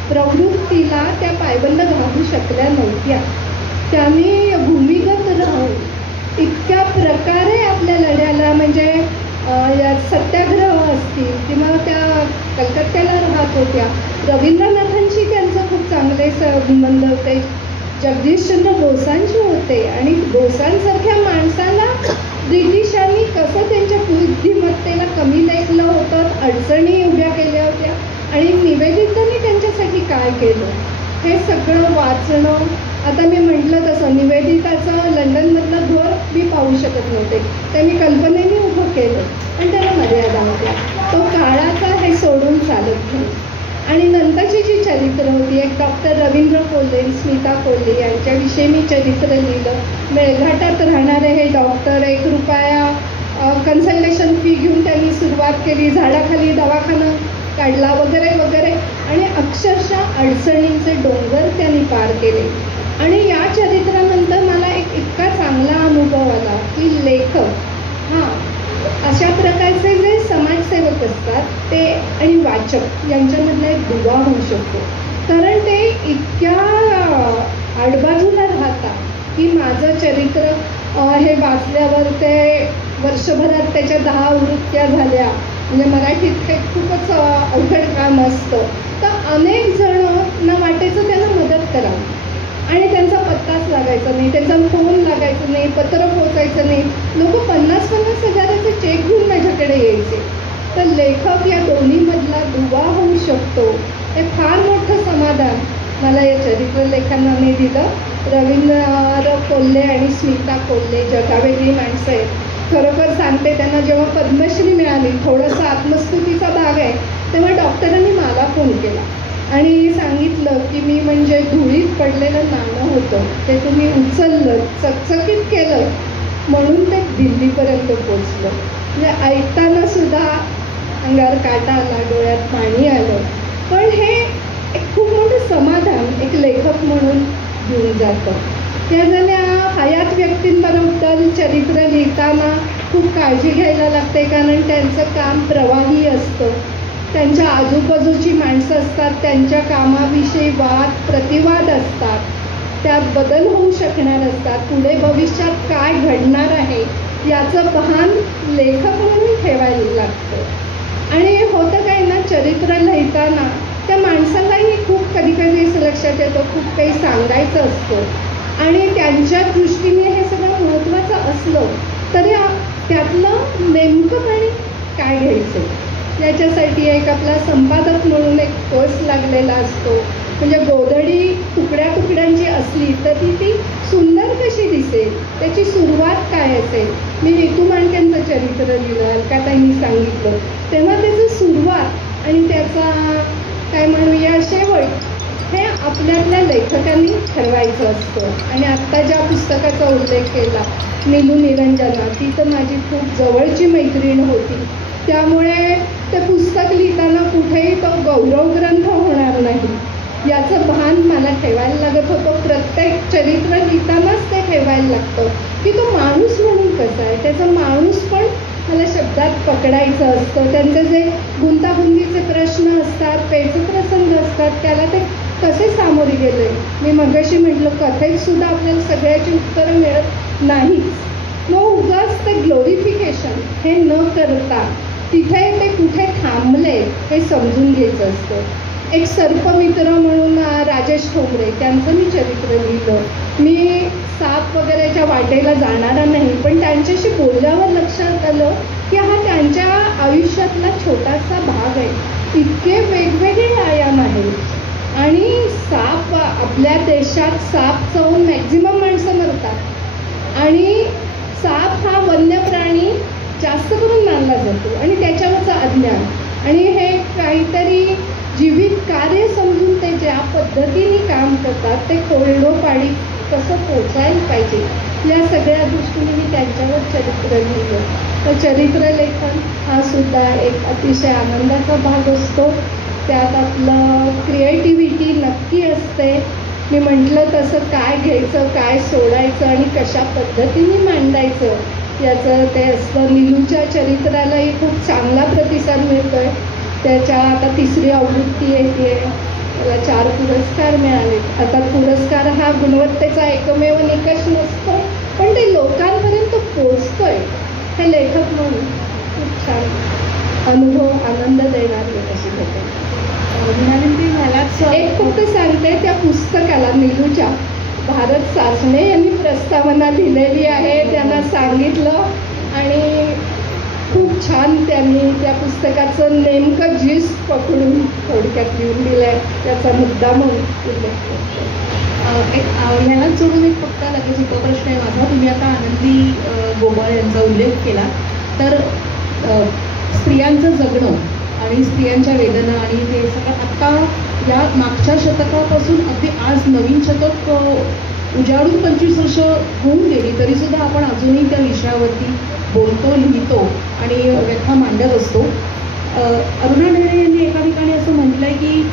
प्रवृत्तीला त्या पायबंद घालू शकल्या नव्हत्या. त्यांनी भूमिगत राहून इतक्या प्रकारे आपल्या लढ्याला, म्हणजे सत्याग्रह असतील किंवा त्या कलकत्त्याला राहत होत्या. रवींद्रनाथांशी त्यांचं खूप चांगले संबंध होते. जगदीशचंद्र बोसांशी होते. आणि बोसांसारख्या माणसाला ब्रिटिशांनी कसं त्यांच्या बुद्धिमत्तेला कमी लेखलं होतं, अडचणी उभ्या केल्या होत्या, आणि निवेदितांनी त्यांच्यासाठी काय केलं हे सगळं वाचणं आता मी म्हटलं तसं निवेदिताचं लंडनमधलं घर मी पाहू शकत नव्हते, ते मी कल्पनेने उभं केलं आणि त्याला मर्यादा होत्या. तो काळाचा हे सोडून चालत नाही. आणि नंतरची जी चरित्र होती, एक डॉक्टर रवींद्र कोल्हे, स्मिता कोल्हे यांच्याविषयी मी चरित्र लिहिलं. मेळघाटात राहणारे हे डॉक्टर, ₹1 कन्सल्टेशन फी घेऊन त्यांनी सुरुवात केली, झाडाखाली दवाखाना काढला वगैरे वगैरे, आणि अक्षरशः अडचणींचे डोंगर त्यांनी पार केले. आणि या चरित्रानंतर मला एक इतका चांगला अनुभव आला की लेखक अशा प्रकारचे जे समाजसेवक असतात ते आणि वाचक यांच्यामधला एक दुवा होऊ शकतो. कारण ते इतक्या आडबाजूला राहतात की माझं चरित्र हे वाचल्यावर ते वर्षभरात त्याच्या 10 आवृत्त्या झाल्या. म्हणजे मराठीत हे खूपच अवघड काम असतं. तर अनेक जणं वाटायचं त्यांना मदत करावी आणि त्यांचा पत्ताच लागायचा नाही, त्यांचा फोन लागायचा नाही, पत्र पोचायचं नाही. लोक 50-50 हजाराचे चेक घेऊन माझ्याकडे यायचे. तर लेखक या दोन्हीमधला दुवा होऊ शकतो, हे फार मोठं समाधान मला या चरित्र लेखनाने दिलं. रवींद्र कोल्हे आणि स्मिता कोल्हे जगावेगळी माणसं आहेत. खरोखर सांगते, त्यांना जेव्हा पद्मश्री मिळाली, थोडंसं आत्मस्तुतीचा भाग आहे, तेव्हा डॉक्टरांनी मला फोन केला आणि सांगितलं की मी म्हणजे धुळीत पडलेलं नाणं होतं, ते तुम्ही उचललं, चकचकीत केलं, म्हणून ते दिल्लीपर्यंत पोचलं. म्हणजे ऐकताना सुद्धा अंगावर काटा आला, डोळ्यात पाणी आलं. पण हे एक खूप मोठं समाधान एक लेखक म्हणून घेऊन जातं. त्या झाल्या हयात व्यक्तींबरोबर चरित्र लिहिताना खूप काळजी घ्यायला लागते, कारण त्यांचं काम प्रवाही असतं. त्यांच्या आजूबाजूची माणसं असतात, त्यांच्या कामाविषयी वाद प्रतिवाद असतात, त्यात बदल होऊ शकणार असतात, पुढे भविष्यात काय घडणार आहे याचं भान लेखक म्हणून ठेवायला लागतं. आणि होतं काय ना, चरित्र लिहिताना त्या माणसालाही खूप कधी कधी असं लक्षात येतं, खूप काही सांगायचं असतं आणि त्यांच्या दृष्टीने हे सगळं महत्त्वाचं असलं तरी त्यातलं नेमकंपणे काय घ्यायचं याच्यासाठी एक आपला संपादक म्हणून एक कोर्स लागलेला असतो. म्हणजे गोधडी तुकड्या तुकड्यांची असली तर ती सुंदर कशी दिसेल, त्याची सुरुवात काय असेल. मी ऋतू मांडकेंचं चरित्र लिहिलं, अलकाताईंनी सांगितलं, तेव्हा त्याचं सुरुवात आणि त्याचा काय म्हणूया शेवट हे आपल्यातल्या लेखकांनी ठरवायचं असतं. आणि आत्ता ज्या पुस्तकाचा उल्लेख केला, नीलू निरंजना, ती तर माझी खूप जवळची मैत्रीण होती. त्यामुळे ते पुस्तक लिहिताना कुठेही तो गौरव ग्रंथ होणार नाही याचं भान मला ठेवायला लागत होतं. प्रत्येक चरित्र लिहितानाच ते ठेवायला लागतं की तो माणूस म्हणून कसा आहे, त्याचा माणूस पण मला शब्दात पकडायचं असतं. त्यांचे जे गुंतागुंतीचे प्रश्न असतात, पेचप्रसंग असतात, त्याला ते कसे सामोरे गेले. मी मगाशी म्हटलं, कथेत सुद्धा आपल्याला सगळ्याची उत्तरं मिळत नाहीच. मग उगाच ते ग्लोरिफिकेशन हे न करता तिथे ते कुठे थांबले हे समजून घ्यायचं असतं. एक सर्पमित्र म्हणून राजेश ठोंबरे, त्यांचं मी चरित्र लिहिलं. मी साप वगैरेच्या वाटेला जाणारा नाही, पण त्यांच्याशी बोलल्यावर लक्षात आलं की हा त्यांच्या आयुष्यातला छोटासा भाग आहे. इतके वेगवेगळे आयाम आहेत आणि साप, आपल्या देशात साप चावून मॅक्झिमम माणसं मरतात आणि साप हा वन्य प्राणी जास्त करून मानला जातो आणि त्याच्यावरचं अज्ञान आणि हे काहीतरी जीवित कार्य समजून ते ज्या पद्धतीने काम करतात ते खोडोपाडी कसं पोचायला पाहिजे या सगळ्या दृष्टीने मी त्यांच्यावर चरित्र लिहिलं. तर चरित्र लेखन हा सुद्धा एक अतिशय आनंदाचा भाग असतो. त्यात आपलं क्रिएटिव्हिटी नक्की असते. मी म्हटलं तसं काय घ्यायचं, काय सोडायचं आणि कशा पद्धतीने मांडायचं याचं ते असतं. नीलूच्या चरित्रालाही खूप चांगला प्रतिसाद मिळतोय. त्याच्या आता 3री आवृत्ती येते, त्याला 4 पुरस्कार मिळाले. आता पुरस्कार हा गुणवत्तेचा एकमेव निकष नसतो, पण ते लोकांपर्यंत पोचतोय हे लेखक म्हणून खूप छान अनुभव, आनंद देणारी अशी होते. एक फक्त सांगते, त्या पुस्तकाला नीलूच्या भारत सासणे यांनी प्रस्तावना दिलेली आहे. त्यांना सांगितलं आणि खूप छान त्यांनी त्या पुस्तकाचं नेमकं जीस पकडून थोडक्यात लिहून दिलं आहे. त्याचा मुद्दा म्हणून उल्लेख करतो. ह्यालाच जोडून एक फक्त लगेच उपप्रश्न आहे माझा. तुम्ही आता आनंदी गोपाळ यांचा उल्लेख केला, तर स्त्रियांचं जगणं आणि स्त्रियांच्या वेदना आणि ते सगळं आत्ता या मागच्या शतकापासून अगदी आज नवीन शतक उजाडून 25 वर्ष होऊन गेली तरीसुद्धा आपण अजूनही त्या विषयावरती बोलतो, लिहितो आणि व्यथा मांडत असतो. अरुणा ढेरे यांनी एका ठिकाणी असं म्हटलंय की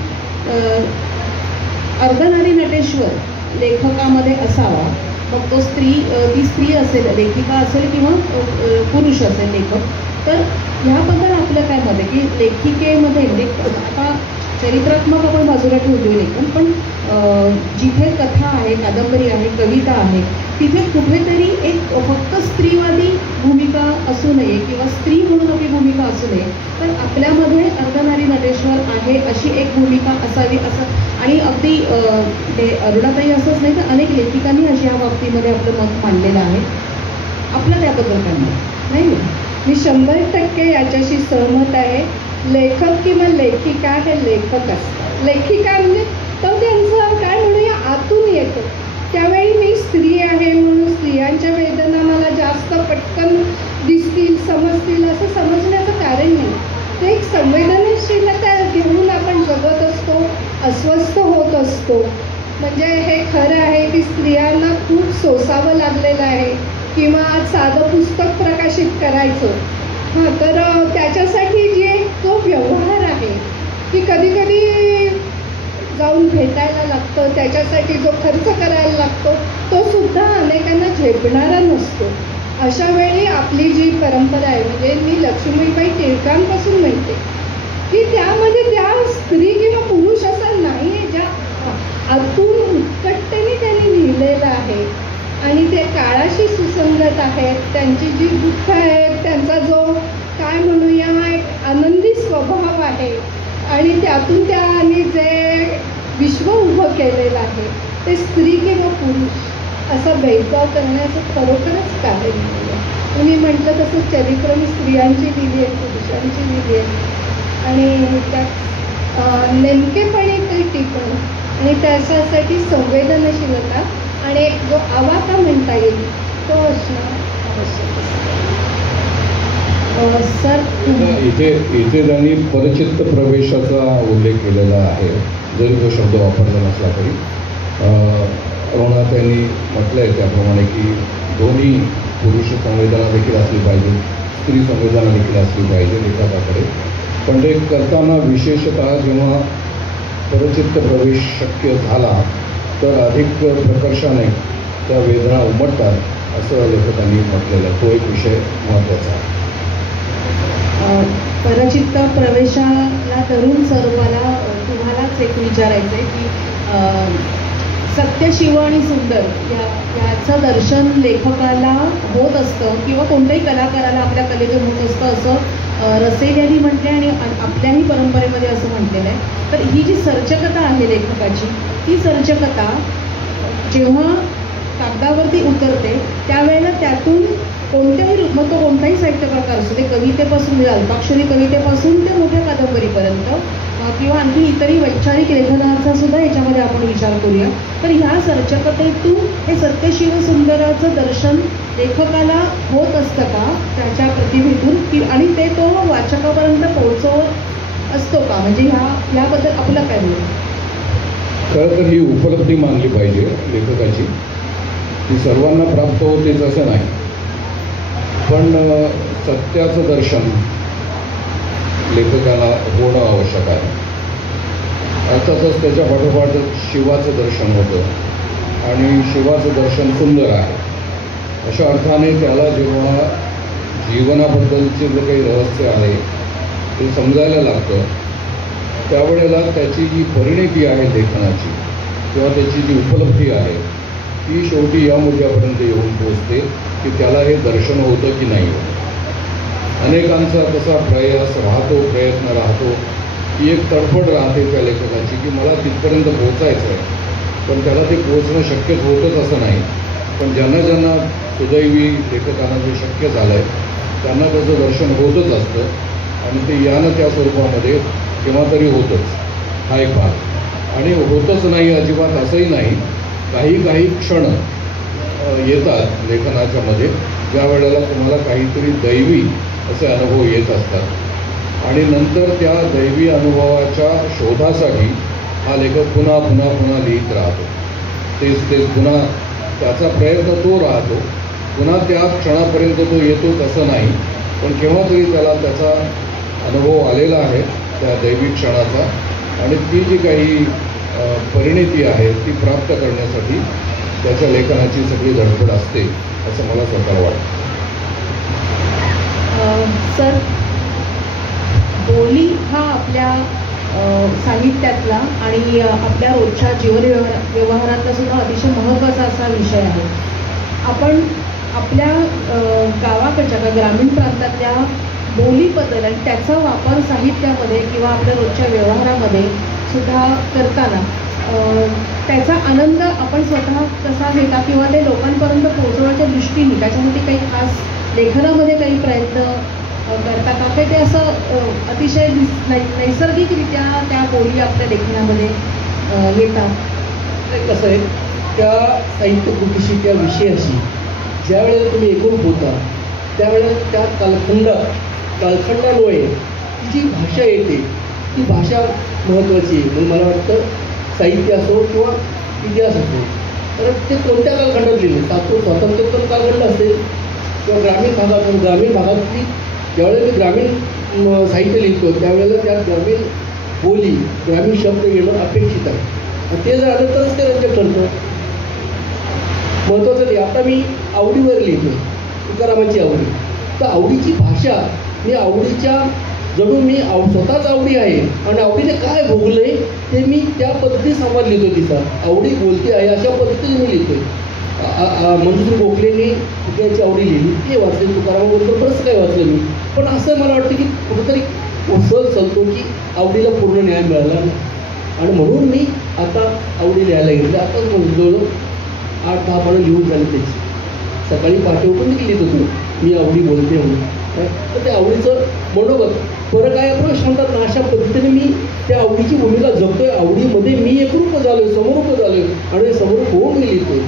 अर्धनारी नटेश्वर लेखकामध्ये असावा, मग तो ती स्त्री असेल, लेखिका असेल किंवा पुरुष असेल लेखक. तर ह्याबद्दल आपलं काय मत आहे की लेखिकेमध्ये आता चरित्रात्मक आपण बाजूला ठेवतोय लेखन, पण जिथे कथा आहे, कादंबरी आहे, कविता आहे, तिथे कुठेतरी एक फक्त स्त्रीवादी भूमिका असू नये किंवा स्त्री म्हणून आपली भूमिका असू नये, तर आपल्यामध्ये अर्धनारी नटेश्वर आहे अशी एक भूमिका असावी असं. आणि अगदी अरुणाताई असंच नाही तर अनेक लेखिकांनी अशी या बाबतीमध्ये आपलं मत मांडलेलं आहे. आपलं त्याबद्दल काय मत? नाही, मी 100% याच्याशी सहमत आहे. लेखक किंवा लेखिका हे लेखक असतात. लेखिका म्हणजे तो त्यांचं काय म्हणूया आतून येतो. त्यावेळी मी स्त्री आहे म्हणून स्त्रियांच्या वेदना मला जास्त पटकन दिसतील, समजतील असं समजण्याचं कारण नाही. ते एक संवेदनशीलता घेऊन आपण जगत असतो, अस्वस्थ होत असतो. म्हणजे हे खरं आहे की स्त्रियांना खूप सोसावं लागलेलं आहे किंवा आज साधं पुस्तक प्रकाशित करायचं, तर त्याच्यासाठी जे तो व्यवहार आहे की कधी कधी जाऊन भेटायला लागतं, त्याच्यासाठी जो खर्च करायला लागतो तो सुद्धा अनेकांना झेपणारा नसतो. अशा वेळी आपली जी परंपरा आहे, म्हणजे मी लक्ष्मीबाई टिळकांपासून म्हणते की त्यामध्ये त्या स्त्री किंवा पुरुष असं नाही आहे, ज्या आतून उत्कटतेने त्यांनी लिहिलेलं आहे आणि ते काळाशी सुसंगत आहेत. त्यांची जी दुःख आहेत, त्यांचा जो काय म्हणूया एक आनंदी स्वभाव आहे आणि त्यातून त्यांनी जे विश्व उभं केलेलं आहे ते स्त्री किंवा पुरुष असा भेदभाव करण्याचं खरोखरच कारण नाही. मी म्हटलं तसं चरित्र मी स्त्रियांची लिहिली आहे, पुरुषांची लिहिली आहे आणि त्यात नेमकेपणे ते टिकणं आणि त्याच्यासाठी संवेदनशीलता आणि एक जो आवाका म्हणता येईल तो असणं आवश्यक सर. इथे त्यांनी परचित्त प्रवेशाचा उल्लेख केलेला आहे, जरी तो शब्द वापरला नसला तरी. अरुणा त्यांनी म्हटलं आहे त्याप्रमाणे की दोन्ही पुरुष संवेदना देखील असली पाहिजे, स्त्री संवेदना देखील असली पाहिजे लेखकाकडे. पण ते करताना विशेषतः जेव्हा परचित्त प्रवेश शक्य झाला तर अधिक प्रकर्षाने त्या वेदना उमटतात असं लेखकांनी म्हटलेलं. तो एक विषय महत्त्वाचा आहे. परचित्त प्रवेशाला धरून सर मला तुम्हालाच एक विचारायचं आहे की सत्य, शिव आणि सुंदर याचं दर्शन लेखकाला होत असतं किंवा कोणत्याही कलाकाराला आपल्या कलेतून होत असतं असं रसेल यांनी म्हटले आणि आपल्याही परंपरेमध्ये असं म्हटलेलं आहे. तर ही जी सर्जकता आहे लेखकाची, ती सर्जकता जेव्हा कागदावरती उतरते त्यावेळेला त्यातून कोणत्याही मग तो कोणताही साहित्य प्रकार असतो, ते कवितेपासून अल्पाक्षरी कवितेपासून ते मोठ्या कादंबरीपर्यंत किंवा आणखी इतरही वैचारिक लेखनाचा सुद्धा याच्यामध्ये आपण विचार करूया. तर ह्या सर्जकतेतून हे सत्यशिव सुंदराचं दर्शन लेखकाला होत असतं का त्याच्या प्रतिभेतून, आणि ते तो वाचकापर्यंत पोहोचवत असतो का? म्हणजे ह्याबद्दल आपलं काय म्हणणं? खरं तर ही उपलब्धी मानली पाहिजे लेखकाची, ती सर्वांना प्राप्त होतेच असं नाही. पण सत्याचं दर्शन लेखकाला होणं आवश्यक आहे. अर्थातच त्याच्या पाठोपाठ शिवाचं दर्शन होतं आणि शिवाचं दर्शन सुंदर आहे. अशा अर्थाने त्याला जेव्हा जीवनाबद्दलचे जे काही रहस्य आहे ते समजायला लागतं त्यावेळेला त्याची जी परिणती आहे लेखनाची किंवा त्याची जी उपलब्धी आहे ती शेवटी या मुद्द्यापर्यंत येऊन पोचते की त्याला हे दर्शन होतं की नाही होतं. अनेकांचा तसा प्रयास राहतो, प्रयत्न राहतो की एक तडफड राहते त्या लेखकाची की मला तिथपर्यंत पोचायचं आहे, पण त्याला ते पोचणं शक्यच होतच असं नाही. पण ज्यांना ज्यांना सुदैवी लेखकांना जे शक्य झालं आहे त्यांना त्याचं दर्शन होतच असतं आणि ते यानं त्या स्वरूपामध्ये केव्हा तरी होतंच. हा एक भाग. आणि होतच नाही अजिबात असंही नाही, काही क्षण येतात लेखनाच्या मध्ये, ज्या वेळेला तुम्हाला काहीतरी दैवी असे अनुभव येत असतात आणि नंतर त्या दैवी अनुभवाच्या शोधासाठी हा लेखक पुन्हा पुन्हा पुन्हा लिहित राहतो. तेच पुन्हा त्याचा प्रयत्न तो राहतो. पुन्हा त्या क्षणापर्यंत तो येतो तसं नाही, पण केव्हा तरी त्याला त्याचा अनुभव आलेला आहे त्या दैवी क्षणाचा, आणि ती जी काही परिणिती आहे ती प्राप्त करण्यासाठी त्याच्या लेखनाची सगळी धडपड असते असं मला स्वतःला वाटतं. सर, बोली हा आपल्या साहित्यातला आणि आपल्या रोजच्या जीवन व्यवहारातला सुद्धा अतिशय महत्त्वाचा असा विषय आहे. आपण आपल्या गावाकडच्या ग्रामीण प्रांतातल्या बोलीबद्दल आणि त्याचा वापर साहित्यामध्ये किंवा आपल्या रोजच्या व्यवहारामध्ये सुद्धा करताना त्याचा आनंद आपण स्वतः कसा घेता किंवा ते लोकांपर्यंत पोहोचवण्याच्या दृष्टीने त्याच्यामध्ये काही खास लेखनामध्ये काही प्रयत्न करता का? काही ते असं अतिशय नैसर्गिकरित्या त्या बोली आपल्या लेखनामध्ये येतात? कसं आहे, त्या साहित्य कृतीशी त्या विषयाशी ज्या वेळेला तुम्ही एकरूप होता त्यावेळेला त्या कालखंडान्वये जी भाषा येते ती भाषा महत्त्वाची आहे. म्हणून मला वाटतं साहित्य असो किंवा इतिहास असो, तर ते कोणत्या कालखंडात लिहिले, स्वातंत्र्योत्तर कालखंड असेल किंवा ग्रामीण भागातली ज्यावेळेला मी ग्रामीण साहित्य लिहितो त्यावेळेला त्या ग्रामीण बोली ग्रामीण शब्द येणं अपेक्षित आहे. ते जर आलं तरच ते रंजक ठरतं. महत्त्वाचं ते आता मी आवडीवर लिहितो, तुकारामांची आवडी, तर आवडीची भाषा मी आवडीच्या जणू मी स्वतःच आवडी आहे आणि आवडीने काय भोगलंय ते मी त्या पद्धतीने संवाद लिहितो. तिचा आवडी बोलते आहे अशा पद्धतीने मी लिहितोय. मंजूश्री गोखलेंनी तुझ्याची आवडी लिहिली, ते वाचले. तुकारामाबद्दल बरंच काय वाचलं मी, पण असं मला वाटतं की कुठंतरी सहज चालतो की आवडीला पूर्ण न्याय मिळाला आणि म्हणून मी आता आवडी लिहायला घेतलं. आता जवळजवळ 8-10 पानं लिहून झाली त्याची. सकाळी पहाटे उठून लिहित होतो मी आवडी बोलते म्हणून. तर त्या आवडीचं मनोगत फरक आहे आपण म्हणतात ना, अशा पद्धतीने मी त्या आवडीची भूमिका जगतोय. आवडीमध्ये मी एकरूप झालोय, समरूप झालोय आणि समरूप होऊन मी लिहितोय.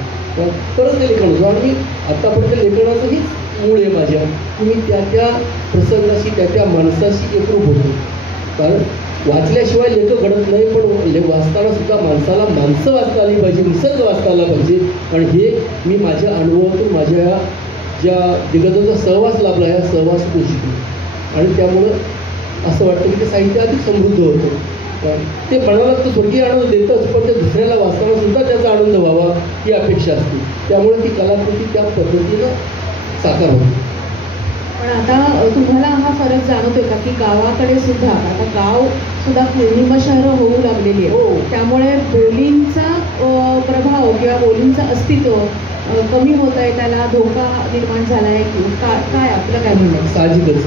तरच ते लेखन होतं. आणि मी आत्तापर्यंत लेखनाचं हीच मूळ आहे माझ्या, की मी त्या प्रसंगाशी त्या माणसाशी एकरूप होतो. कारण वाचल्याशिवाय लेखक घडत नाही, पण वाचताना सुद्धा माणसाला माणसं वाचता आली पाहिजे, निसर्ग वाचता आला पाहिजे. आणि हे मी माझ्या अनुभवातून माझ्या ज्या दिग्गजांचा सहवास लाभला ह्या सहवासातून शिकलो. आणि त्यामुळं असं वाटतं की ते साहित्य अधिक समृद्ध होतं. ते म्हणाला तर स्वर्गीय आनंद देतच, पण ते दुसऱ्याला वाचताना सुद्धा त्याचा आनंद व्हावा ही अपेक्षा असते. त्यामुळे ती कलाकृती त्या पद्धतीनं साकार होते. पण आता तुम्हाला हा फरक जाणवतोय का की गावाकडे सुद्धा आता गाव सुद्धा निम्म शहरं होऊ लागलेली आहे. हो, त्यामुळे बोलींचा प्रभाव किंवा बोलींचं अस्तित्व कमी होत आहे, त्याला धोका निर्माण झाला आहे काय आपलं काय म्हणणं? साहजिकच,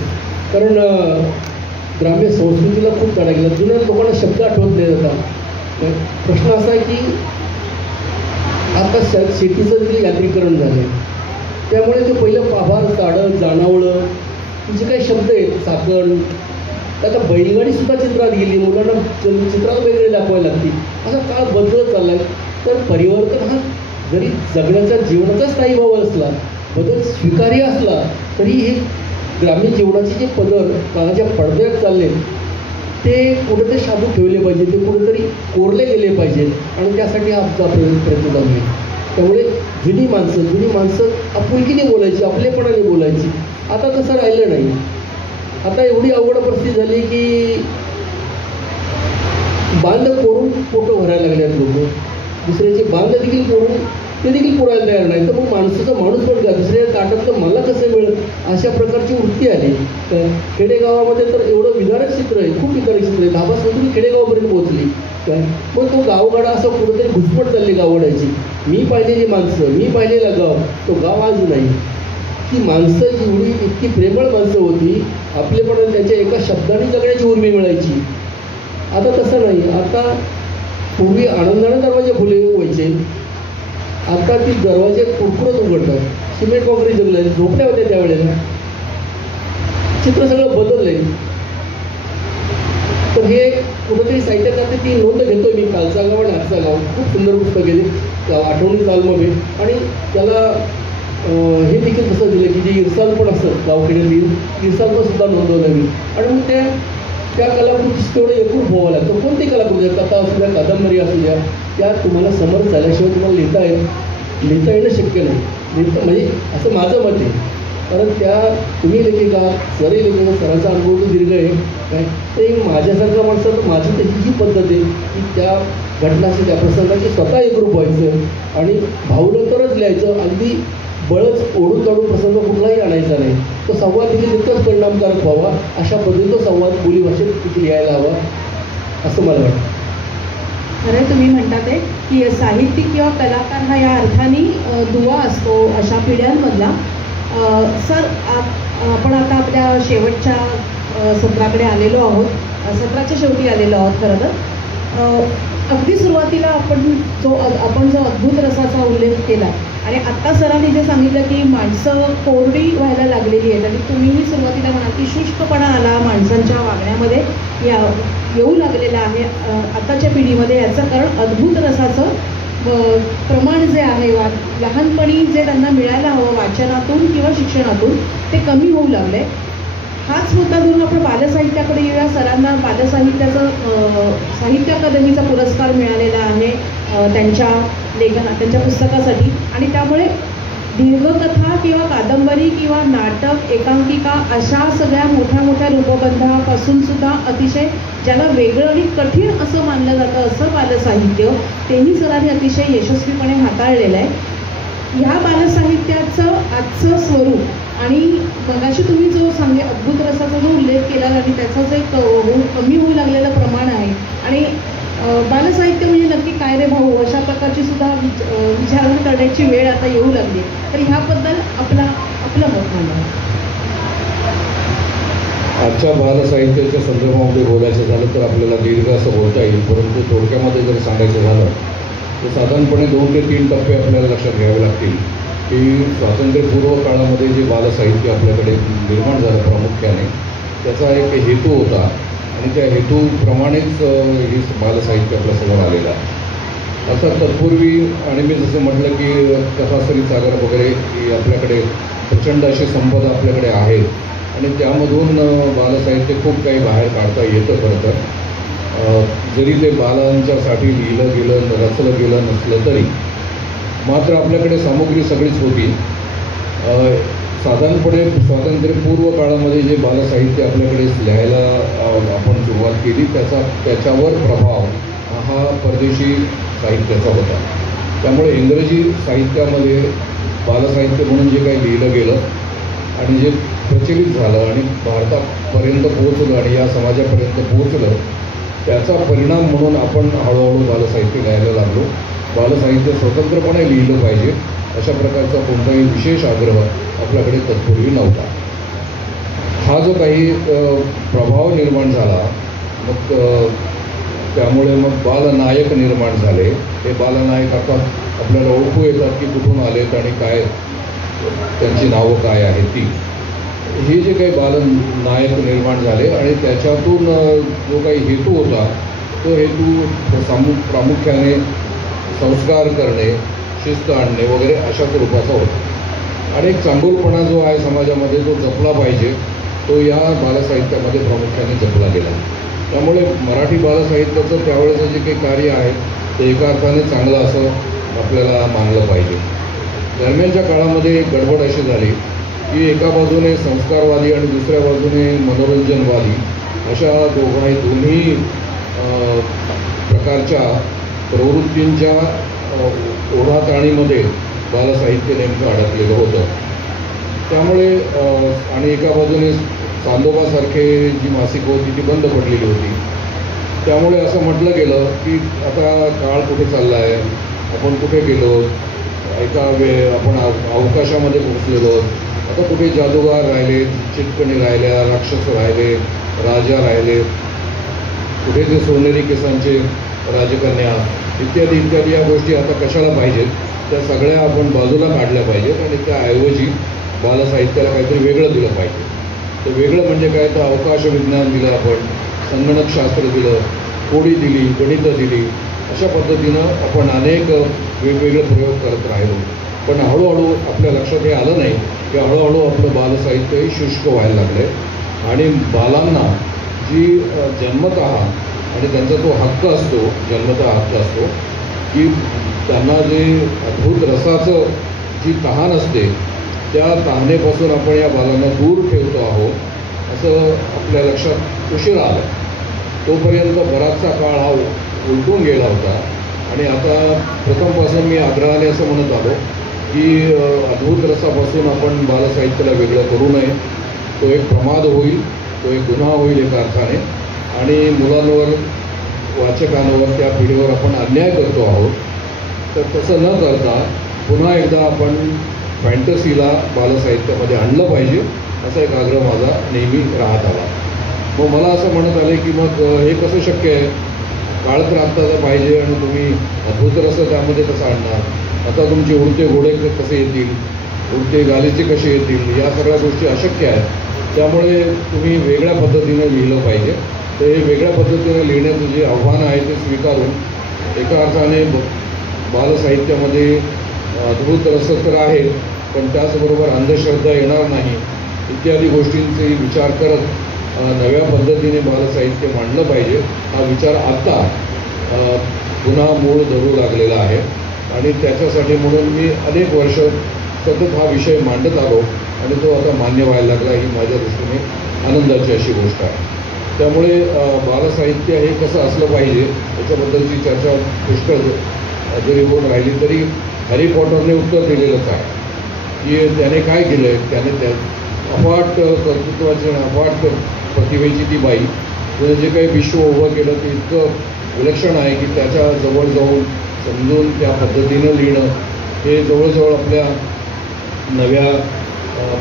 कारण ग्राम्य संस्कृतीला खूप तडा गेला. जुन्या लोकांना शब्द आठवत नाही आता. प्रश्न असा आहे की आता शेतीचं जे यांत्रिकरण झालं आहे त्यामुळे ते पहिलं पाभार, काढं, जाणावळं जे काही शब्द आहेत, साकण, आता बैलगाडीसुद्धा चित्रात गेली, मुलांना चित्रात वेगळे दाखवायला लागतील. असा काळ बदलत चालला आहे. तर परिवर्तन हा जरी जगण्याचा जीवनाचा स्थायी भाव असला, बदल स्वीकार्य असला, तरी हे ग्रामीण जीवनाचे जे पदर काळाच्या पडद्यात चालले ते कुठेतरी शाबूत ठेवले पाहिजे, ते कुठेतरी कोरले गेले पाहिजेत. आणि त्यासाठी हा आमचा प्रयत्न चालू आहे. त्यामुळे जुनी माणसं आपुलकीने बोलायची, आपलेपणाने बोलायची. आता तसं राहिलं नाही. आता एवढी अवघड परिस्थिती झाली की बांध कोरून पोटं भरायला लागल्यात लोक. दुसऱ्याचे बांध देखील कोरून ते देखील पुरायला तयार नाही. तर मग माणसाचा माणूस पण का दुसऱ्या ताटातलं मला कसं मिळेल अशा प्रकारची वृत्ती आली. खेडेगावामध्ये तर एवढं विदारक चित्र आहे, खूप विदारक चित्र आहे. धाबासमधून खेडेगावापर्यंत पोहोचली. काय मग तो गावगाडा असं कुठंतरी घुसपट चालली गावगाड्याची. मी पाहिलेली माणसं, मी पाहिलेला गाव, तो गाव आज नाही. ती माणसं एवढी इतकी प्रेमळ माणसं होती, आपलेपणाने त्यांच्या एका शब्दाने जगण्याची उर्मी मिळायची. आता तसं नाही. आता पूर्वी आनंदाने दरवाजे फुले व्हायचे, आता ती दरवाजे कुरकुरत उघडतात. सिमेंट काँक्रीट जगलं, झोपड्या होत्या त्यावेळेला. चित्र सगळं बदललंय. तर हे कुठंतरी साहित्यात ती नोंद घेतो मी. कालचा गाव आणि आजचा गाव खूप सुंदर पुस्तक आहे आठवणी चालमध्ये. आणि त्याला हे देखील तसं दिलं की जे इरसाल पण असतं गावखेड्यातील इरसाल पण सुद्धा नोंदवलं मी. आणि मग त्या कलाकृतीस तेवढं एकरूप व्हावं लागतं. कोणती कलाकृती, कथा असू द्या, कादंबरी असू द्या, त्या तुम्हाला समोर झाल्याशिवाय तुम्हाला लिहिता येणं शक्य नाही. म्हणजे असं माझं मत आहे. कारण त्या तुम्ही लेखिका, सरही लेखिका, सरांचा अनुभव तो दीर्घ आहे काय. ते माझ्यासारखं माणसं तर माझी तशी ही पद्धत आहे की त्या घटनाची त्या प्रसंगाची स्वतः एकरूप व्हायचं आणि भावलं तरच लिहायचं. अगदी बळच ओढून काढून प्रसंग कुठलाही आणायचा नाही. तो संवाद देखील तितकाच परिणामकारक व्हावा अशा पद्धतीचा संवाद बोलीभाषेत देखील यायला हवा असं मला वाटतं. खरं तुम्ही म्हणतात आहे की साहित्यिक किंवा कलाकार हा या अर्थाने दुवा असतो अशा पिढ्यांमधला. सर आपण आता आपल्या शेवटच्या सत्राकडे आलेलो आहोत, सत्राच्या शेवटी आलेलो आहोत. खरं तर अगदी सुरुवातीला आपण जो अद्भुत रसाचा उल्लेख केला आणि आत्ता सरांनी जे सांगितलं की माणसं कोरडी व्हायला लागलेली आहेत आणि तुम्हीही सुरुवातीला म्हणाल की शुष्कपणा आला माणसांच्या वागण्यामध्ये येऊ लागलेला आहे आताच्या पिढीमध्ये. याचं कारण अद्भुत रसाचं प्रमाण जे आहे लहानपणी जे त्यांना मिळायला हवं वाचनातून किंवा शिक्षणातून ते कमी होऊ लागले. हाच मुद्दा धरून आपण बालसाहित्याकडे येऊया. सरांना बालसाहित्याचं साहित्य अकादमीचा पुरस्कार मिळालेला आहे त्यांच्या पुस्तकासाठी. आणि त्यामुळे दीर्घकथा किंवा कादंबरी किंवा नाटक, एकांकिका अशा सगळ्या मोठ्या रूपबंधापासून सुद्धा अतिशय ज्याला वेगळं आणि कठीण असं मानलं जातं असं बालसाहित्य तेही सरांनी अतिशय यशस्वीपणे हाताळलेलं आहे. ह्या बालसाहित्याचं आजचं स्वरूप आणि मगाशी तुम्ही जो अद्भुत रसाचा जो उल्लेख केला आणि त्याचं जे कमी होऊ लागलेलं प्रमाण आहे आणि बालसाहित्य म्हणजे नक्की काय रे भाऊ अशा प्रकारची सुद्धा विचारणा करण्याची वेळ आता येऊ लागली. तर ह्याबद्दल आपलं मत मांडा. आजच्या बालसाहित्याच्या संदर्भामध्ये बोलायचं झालं तर आपल्याला दीर्घ असं बोलता येईल, परंतु थोडक्यामध्ये जर सांगायचं झालं तर साधारणपणे 2 ते 3 टप्पे आपल्याला लक्षात घ्यावे लागतील की स्वातंत्र्यपूर्व काळामध्ये जे बालसाहित्य आपल्याकडे निर्माण झालं प्रामुख्याने त्याचा एक हेतू होता आणि त्या हेतूप्रमाणेच हे बालसाहित्य आपल्यासमोर आलेलं आहे. अर्थात तत्पूर्वी आणि मी जसं म्हटलं की कथासरी सागर वगैरे ही आपल्याकडे प्रचंड अशी संपदा आपल्याकडे आहेत आणि त्यामधून बालसाहित्य खूप काही बाहेर काढता येतं. खरं तर जरी ते बालांच्यासाठी लिहिलं गेलं रचलं गेलं नसलं तरी मात्र आपल्याकडे सामुग्री सगळीच होती. साधारणपणे स्वातंत्र्यपूर्व काळामध्ये जे बालसाहित्य आपल्याकडे लिहायला आपण सुरुवात केली त्याच्यावर प्रभाव हा परदेशी साहित्याचा होता. त्यामुळे इंग्रजी साहित्यामध्ये बालसाहित्य म्हणून जे काही लिहिलं गेलं आणि जे प्रचलित झालं आणि भारतापर्यंत पोहोचलं आणि या समाजापर्यंत पोहोचलं त्याचा परिणाम म्हणून आपण हळूहळू बालसाहित्य लिहायला लागलो. बालसाहित्य स्वतंत्रपणे लिहिलं पाहिजे अशा प्रकारचा कोणताही विशेष आग्रह आपल्याकडे तत्पूर्वी नव्हता. हा जो काही प्रभाव निर्माण झाला मग त्यामुळे मग बालनायक निर्माण झाले. हे बालनायक आता आपल्याला ओळखू येतात की कुठून आलेत आणि काय त्यांची नावं काय आहेत ती. हे जे काही बालनायक निर्माण झाले आणि त्याच्यातून जो काही हेतू होता तो हेतू प्रामुख्याने संस्कार करणे, शिस्त आणणे वगैरे अशा स्वरूपाचा होता. आणि एक चांगुलपणा जो आहे समाजामध्ये तो जपला पाहिजे तो या बालसाहित्यामध्ये प्रामुख्याने जपला गेला. त्यामुळे मराठी बालसाहित्याचं त्यावेळेचं जे काही कार्य आहे ते एका अर्थाने चांगलं असं आपल्याला मानलं पाहिजे. दरम्यानच्या काळामध्ये एक गडबड अशी झाली की एका बाजूने संस्कारवादी आणि दुसऱ्या बाजूने मनोरंजनवादी अशा दोन्ही प्रकारच्या प्रवृत्तींच्या ओढाताणीमध्ये बालसाहित्य नेमकं अडकलेलं होतं. त्यामुळे आणि एका बाजूने चांदोबासारखे जी मासिकं होती ती बंद पडलेली होती. त्यामुळे असं म्हटलं गेलं की आता काळ कुठे चालला आहे, आपण कुठे गेलो, आपण अवकाशामध्ये पोहोचलेलो, आता कुठे जादूगार राहिले, चिटकणी राहिल्या, राक्षस राहिले, राजा राहिले, कुठे ते सोनेरी केसांचे राजकन्या इत्यादी इत्यादी या गोष्टी आता कशाला पाहिजेत, त्या सगळ्या आपण बाजूला काढल्या पाहिजेत आणि त्याऐवजी बालसाहित्याला काहीतरी वेगळं दिलं पाहिजे. तर वेगळं म्हणजे काय तर अवकाश विज्ञान दिलं आपण, संगणकशास्त्र दिलं, कोडी दिली, गणितं दिली. अशा पद्धतीनं आपण अनेक वेगवेगळे प्रयोग करत राहिलो. पण हळूहळू आपल्या लक्षात हे आलं नाही की हळूहळू आपलं बालसाहित्यही शुष्क व्हायला लागलं आहे. आणि बालांना जी जन्मतः आणि त्यांचा तो हक्क असतो, जन्मतः हक्क असतो की त्यांना जे अद्भुत रसाचं जी तहान असते त्या तहानेपासून आपण या बालांना दूर ठेवतो आहोत असं आपल्या लक्षात उशीर आलं. तोपर्यंत बराचसा काळ हा उलटून गेला होता. आणि आता प्रथमपासून मी आग्रहाने असं म्हणत आलो की अद्भुत रसापासून आपण बालसाहित्याला वेगळं करू नये. तो एक प्रमाद होईल, तो एक गुन्हा होईल एका अर्थाने. आणि मुलांवर, वाचकांवर, त्या पिढीवर आपण अन्याय करतो आहोत. तर तसं न करता पुन्हा एकदा आपण फॅन्टसीला बालसाहित्यामध्ये आणलं पाहिजे असा एक आग्रह माझा नेहमी राहत आला. मग मला असं म्हणत आले की मग हे कसं शक्य आहे, काळ तर आत्ताचा पाहिजे आणि तुम्ही अद्भुत रस त्यामध्ये कसं आणणार, आता तुमचे उडते घोडे कसे येतील, उडते गालिचे कसे येतील, या सगळ्या गोष्टी अशक्य आहेत. त्यामुळे तुम्ही वेगळ्या पद्धतीनं लिहिलं पाहिजे. तर हे वेगळ्या पद्धतीनं लिहिण्याचं जे आव्हान आहे ते स्वीकारून एका अर्थाने बालसाहित्यामध्ये अद्भुत रस तर आहे पण त्याचबरोबर अंधश्रद्धा येणार नाही इत्यादी गोष्टींचे विचार करत नव्या पद्धतीने बालसाहित्य मांडलं पाहिजे हा विचार आत्ता पुन्हा मूळ धरू लागलेला आहे. आणि त्याच्यासाठी म्हणून मी अनेक वर्ष सतत हा विषय मांडत आलो आणि तो आता मान्य व्हायला लागला ही माझ्या दृष्टीने आनंदाची अशी गोष्ट आहे. त्यामुळे बालसाहित्य हे कसं असलं पाहिजे याच्याबद्दलची चर्चा पुष्कळ जरी होऊन राहिली तरी हॅरी पॉटरने उत्तर दिलेलंच आहे की त्याने काय केलं आहे. त्याने त्या अफाट कर्तृत्वाची अफाट प्रतिभेची ती बाई त्याने जे काही विश्व उभं केलं ते इतकं विलक्षण आहे की त्याच्या जवळ जाऊन समजून त्या पद्धतीनं लिहिणं हे जवळजवळ आपल्या नव्या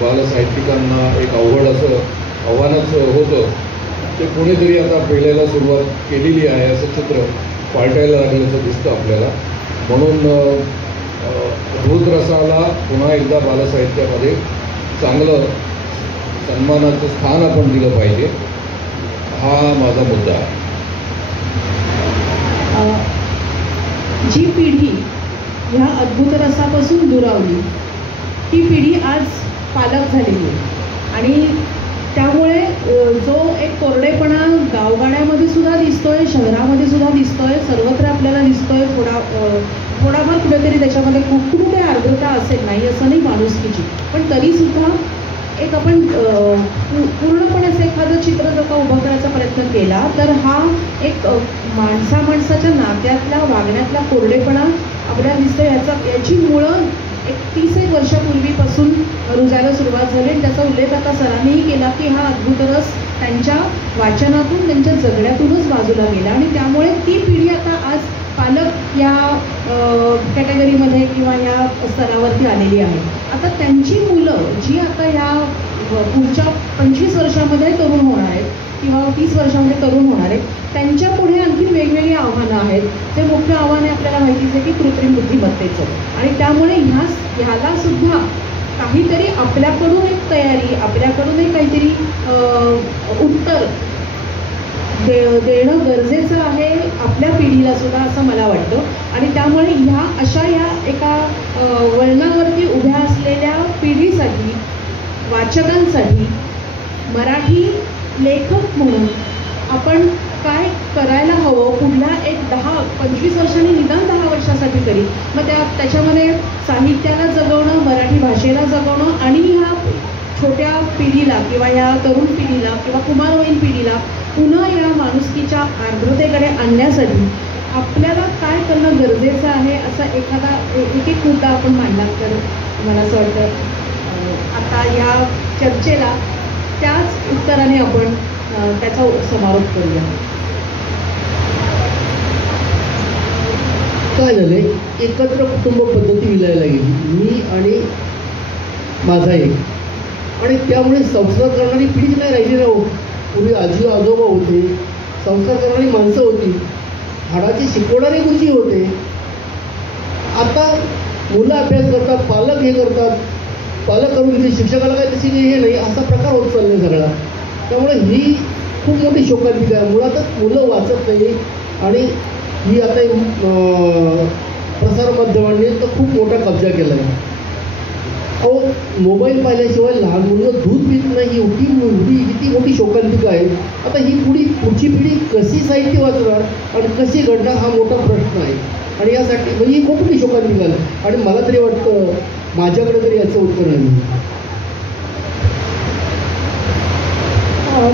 बालसाहित्यिकांना एक अवघड असं आव्हानच होतं. ते कुणीतरी आता पहिल्याला सुरुवात केलेली आहे असं चित्र पालटायला लागल्याचं दिसतं आपल्याला. म्हणून अद्भुत रसाला पुन्हा एकदा बालसाहित्यामध्ये चांगलं सन्मानाचं स्थान आपण दिलं पाहिजे हा माझा मुद्दा आहे. जी पिढी ह्या अद्भुत रसापासून दुरावली ती पिढी आज पालक झालेली आहे आणि त्यामुळे जो एक कोरडेपणा गावगाड्यामध्ये सुद्धा दिसतोय, शहरामध्ये सुद्धा दिसतोय, सर्वत्र आपल्याला दिसतोय. थोडाफार कुठेतरी त्याच्यामध्ये कुठे आर्द्रता असेल, नाही असं नाही माणुसकीची, पण तरीसुद्धा एक आपण पूर्णपणे असं एखादं चित्र जर का उभं करायचा प्रयत्न केला तर हा एक माणसाच्या नात्यातला वागण्यातला कोरडेपणा आपल्याला दिसतो. याची मुळं एक 30 वर्षापूर्वीपासून रुजायला सुरुवात झाली. त्याचा उल्लेख आता सरांनीही केला की हा अद्भुत रस त्यांच्या वाचनातून, त्यांच्या जगण्यातूनच बाजूला गेला आणि त्यामुळे ती पिढी आता आज पालक या कॅटेगरीमध्ये किंवा या स्तरावरती आलेली आहे. आता त्यांची मुलं जी आता या पुढच्या 25 वर्षामध्ये तरुण होणार आहेत किंवा 30 वर्षामध्ये तरुण होणार आहेत त्यांच्या पुढे आणखी वेगवेगळी आव्हानं आहेत. ते मुख्य आव्हान आपल्याला माहितीच आहे की कृत्रिम बुद्धिमत्तेचं आणि त्यामुळे ह्याला सुद्धा काहीतरी आपल्याकडून एक तयारी, आपल्याकडून एक काहीतरी उत्तर देणं गरजेचं आहे आपल्या पिढीला सुद्धा असं मला वाटतं. आणि त्यामुळे अशा एका वळणावरती उभ्या असलेल्या पिढीसाठी, वाचकांसाठी मराठी लेखक म्हणून आपण काय करायला हवं, पुढल्या एक 10-25 वर्षांनी, निदान 10 वर्षासाठी तरी मग त्याच्यामध्ये साहित्याला जगवणं, मराठी भाषेला जगवणं आणि ह्या छोट्या पिढीला किंवा या तरुण पिढीला किंवा कुमारवयीन पिढीला पुन्हा या माणुसकीच्या आर्द्रतेकडे आणण्यासाठी आपल्याला काय करणं गरजेचं आहे असा एखादा एक मुद्दा आपण मांडला तर मला असं वाटतं आता या चर्चेला त्याच उत्तराने आपण त्याचा समारोप करूया. काय झालंय, एकत्र कुटुंब पद्धती विलायला गेली, मी आणि माझा एक, आणि त्यामुळे संस्कार करणारी पिढी नाही राहिली ना. पूर्वी आजी आजोबा होते, संस्कार करणारी माणसं होती, हाडाची शिकवणारे गुरुजी होते. आता मुलं अभ्यास करतात, पालक हे करतात, पालक करून घेते, शिक्षकाला काय तशी हे नाही, असा प्रकार होत चाललाय सगळा. त्यामुळे ही खूप मोठी शोकांतिका आहे. मुळातच मुलं वाचत नाही आणि ही आता प्रसारमाध्यमांनी तर खूप मोठा कब्जा केला आहे. अहो, मोबाईल पाहिल्याशिवाय लहान मुलं दूध पित नाही, एवढी किती मोठी शोकांतिका आहे. आता ही पुढची पिढी कशी साहित्य वाचणार आणि कशी घडणार हा मोठा प्रश्न आहे. आणि यासाठी म्हणजे ही खूप मोठी शोकांतिका आहे. आणि मला तरी वाटतं माझ्याकडे तरी याचं उत्तर नाही.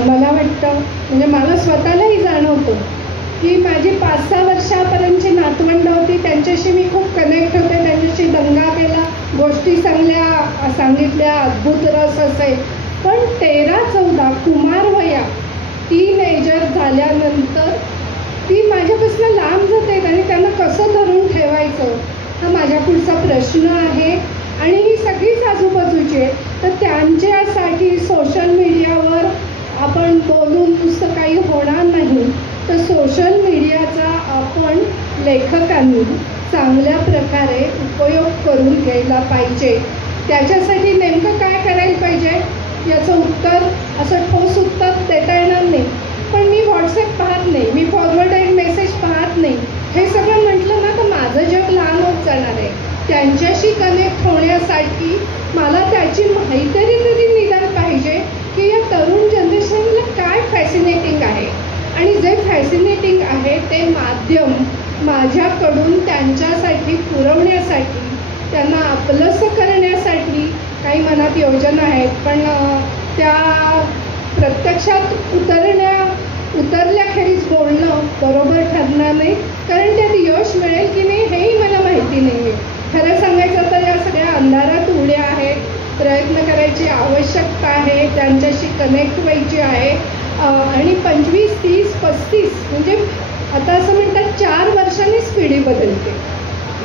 मला वाटतं म्हणजे मला स्वतःलाही जाणवतं की माझी 5-6 वर्षापर्यंतची नातवंड होती, त्यांच्याशी मी खूप कनेक्ट होते, त्यांच्याशी दंगा केला, गोष्टी सांगितल्या, अद्भुत रस असेल. पण 13-14 कुमारवया टीनेजर झाल्यानंतर ती माझ्यापासून लांब जाते आणि त्यांना कसं धरून ठेवायचं हा माझ्या पुढचा प्रश्न आहे. आणि ही सगळीच आजूबाजूची आहे. तर त्यांच्यासाठी सोशल मीडियावर आपण बोलून नुसतं काही होणार नाही. तर सोशल मीडियाचा आपण लेखकांनी चांगल्या प्रकारे उपयोग करून घ्यायला पाहिजे. त्याच्यासाठी नेमकं काय करायला पाहिजे याचं उत्तर असं ठोस उत्तर देता येणार नाही. पण मी व्हॉट्सॲप पाहत नाही, मी फॉरवर्डेड मेसेज पाहत नाही. हे सगळं म्हटलं ना तर माझं जग लहान होत जाणार आहे. त्यांच्याशी कनेक्ट होण्यासाठी मला त्याची माहिती तरी निदान पाहिजे की या तरुण जनरेशनला काय फॅसिनेटिंग आहे. आणि जे फॅसिनेटिंग आहे ते माध्यम माझ्याकडून त्यांच्यासाठी पुरवण्यासाठी, त्यांना आपलंसं करण्यासाठी काही मनात योजना आहेत. पण त्या प्रत्यक्षात उतरल्याखेरीज बोलणं बरोबर ठरणार नाही. कारण त्यात यश मिळेल की नाही हेही मला माहिती नाही आहे. खरं सांगायचं तर या सगळ्या अंधारात उड्या आहेत. प्रयत्न करायची आवश्यकता आहे, त्यांच्याशी कनेक्ट व्हायची आहे. आणि 25, 30, 35 म्हणजे आता असं म्हणतात 4 वर्षांनीच पिढी बदलते.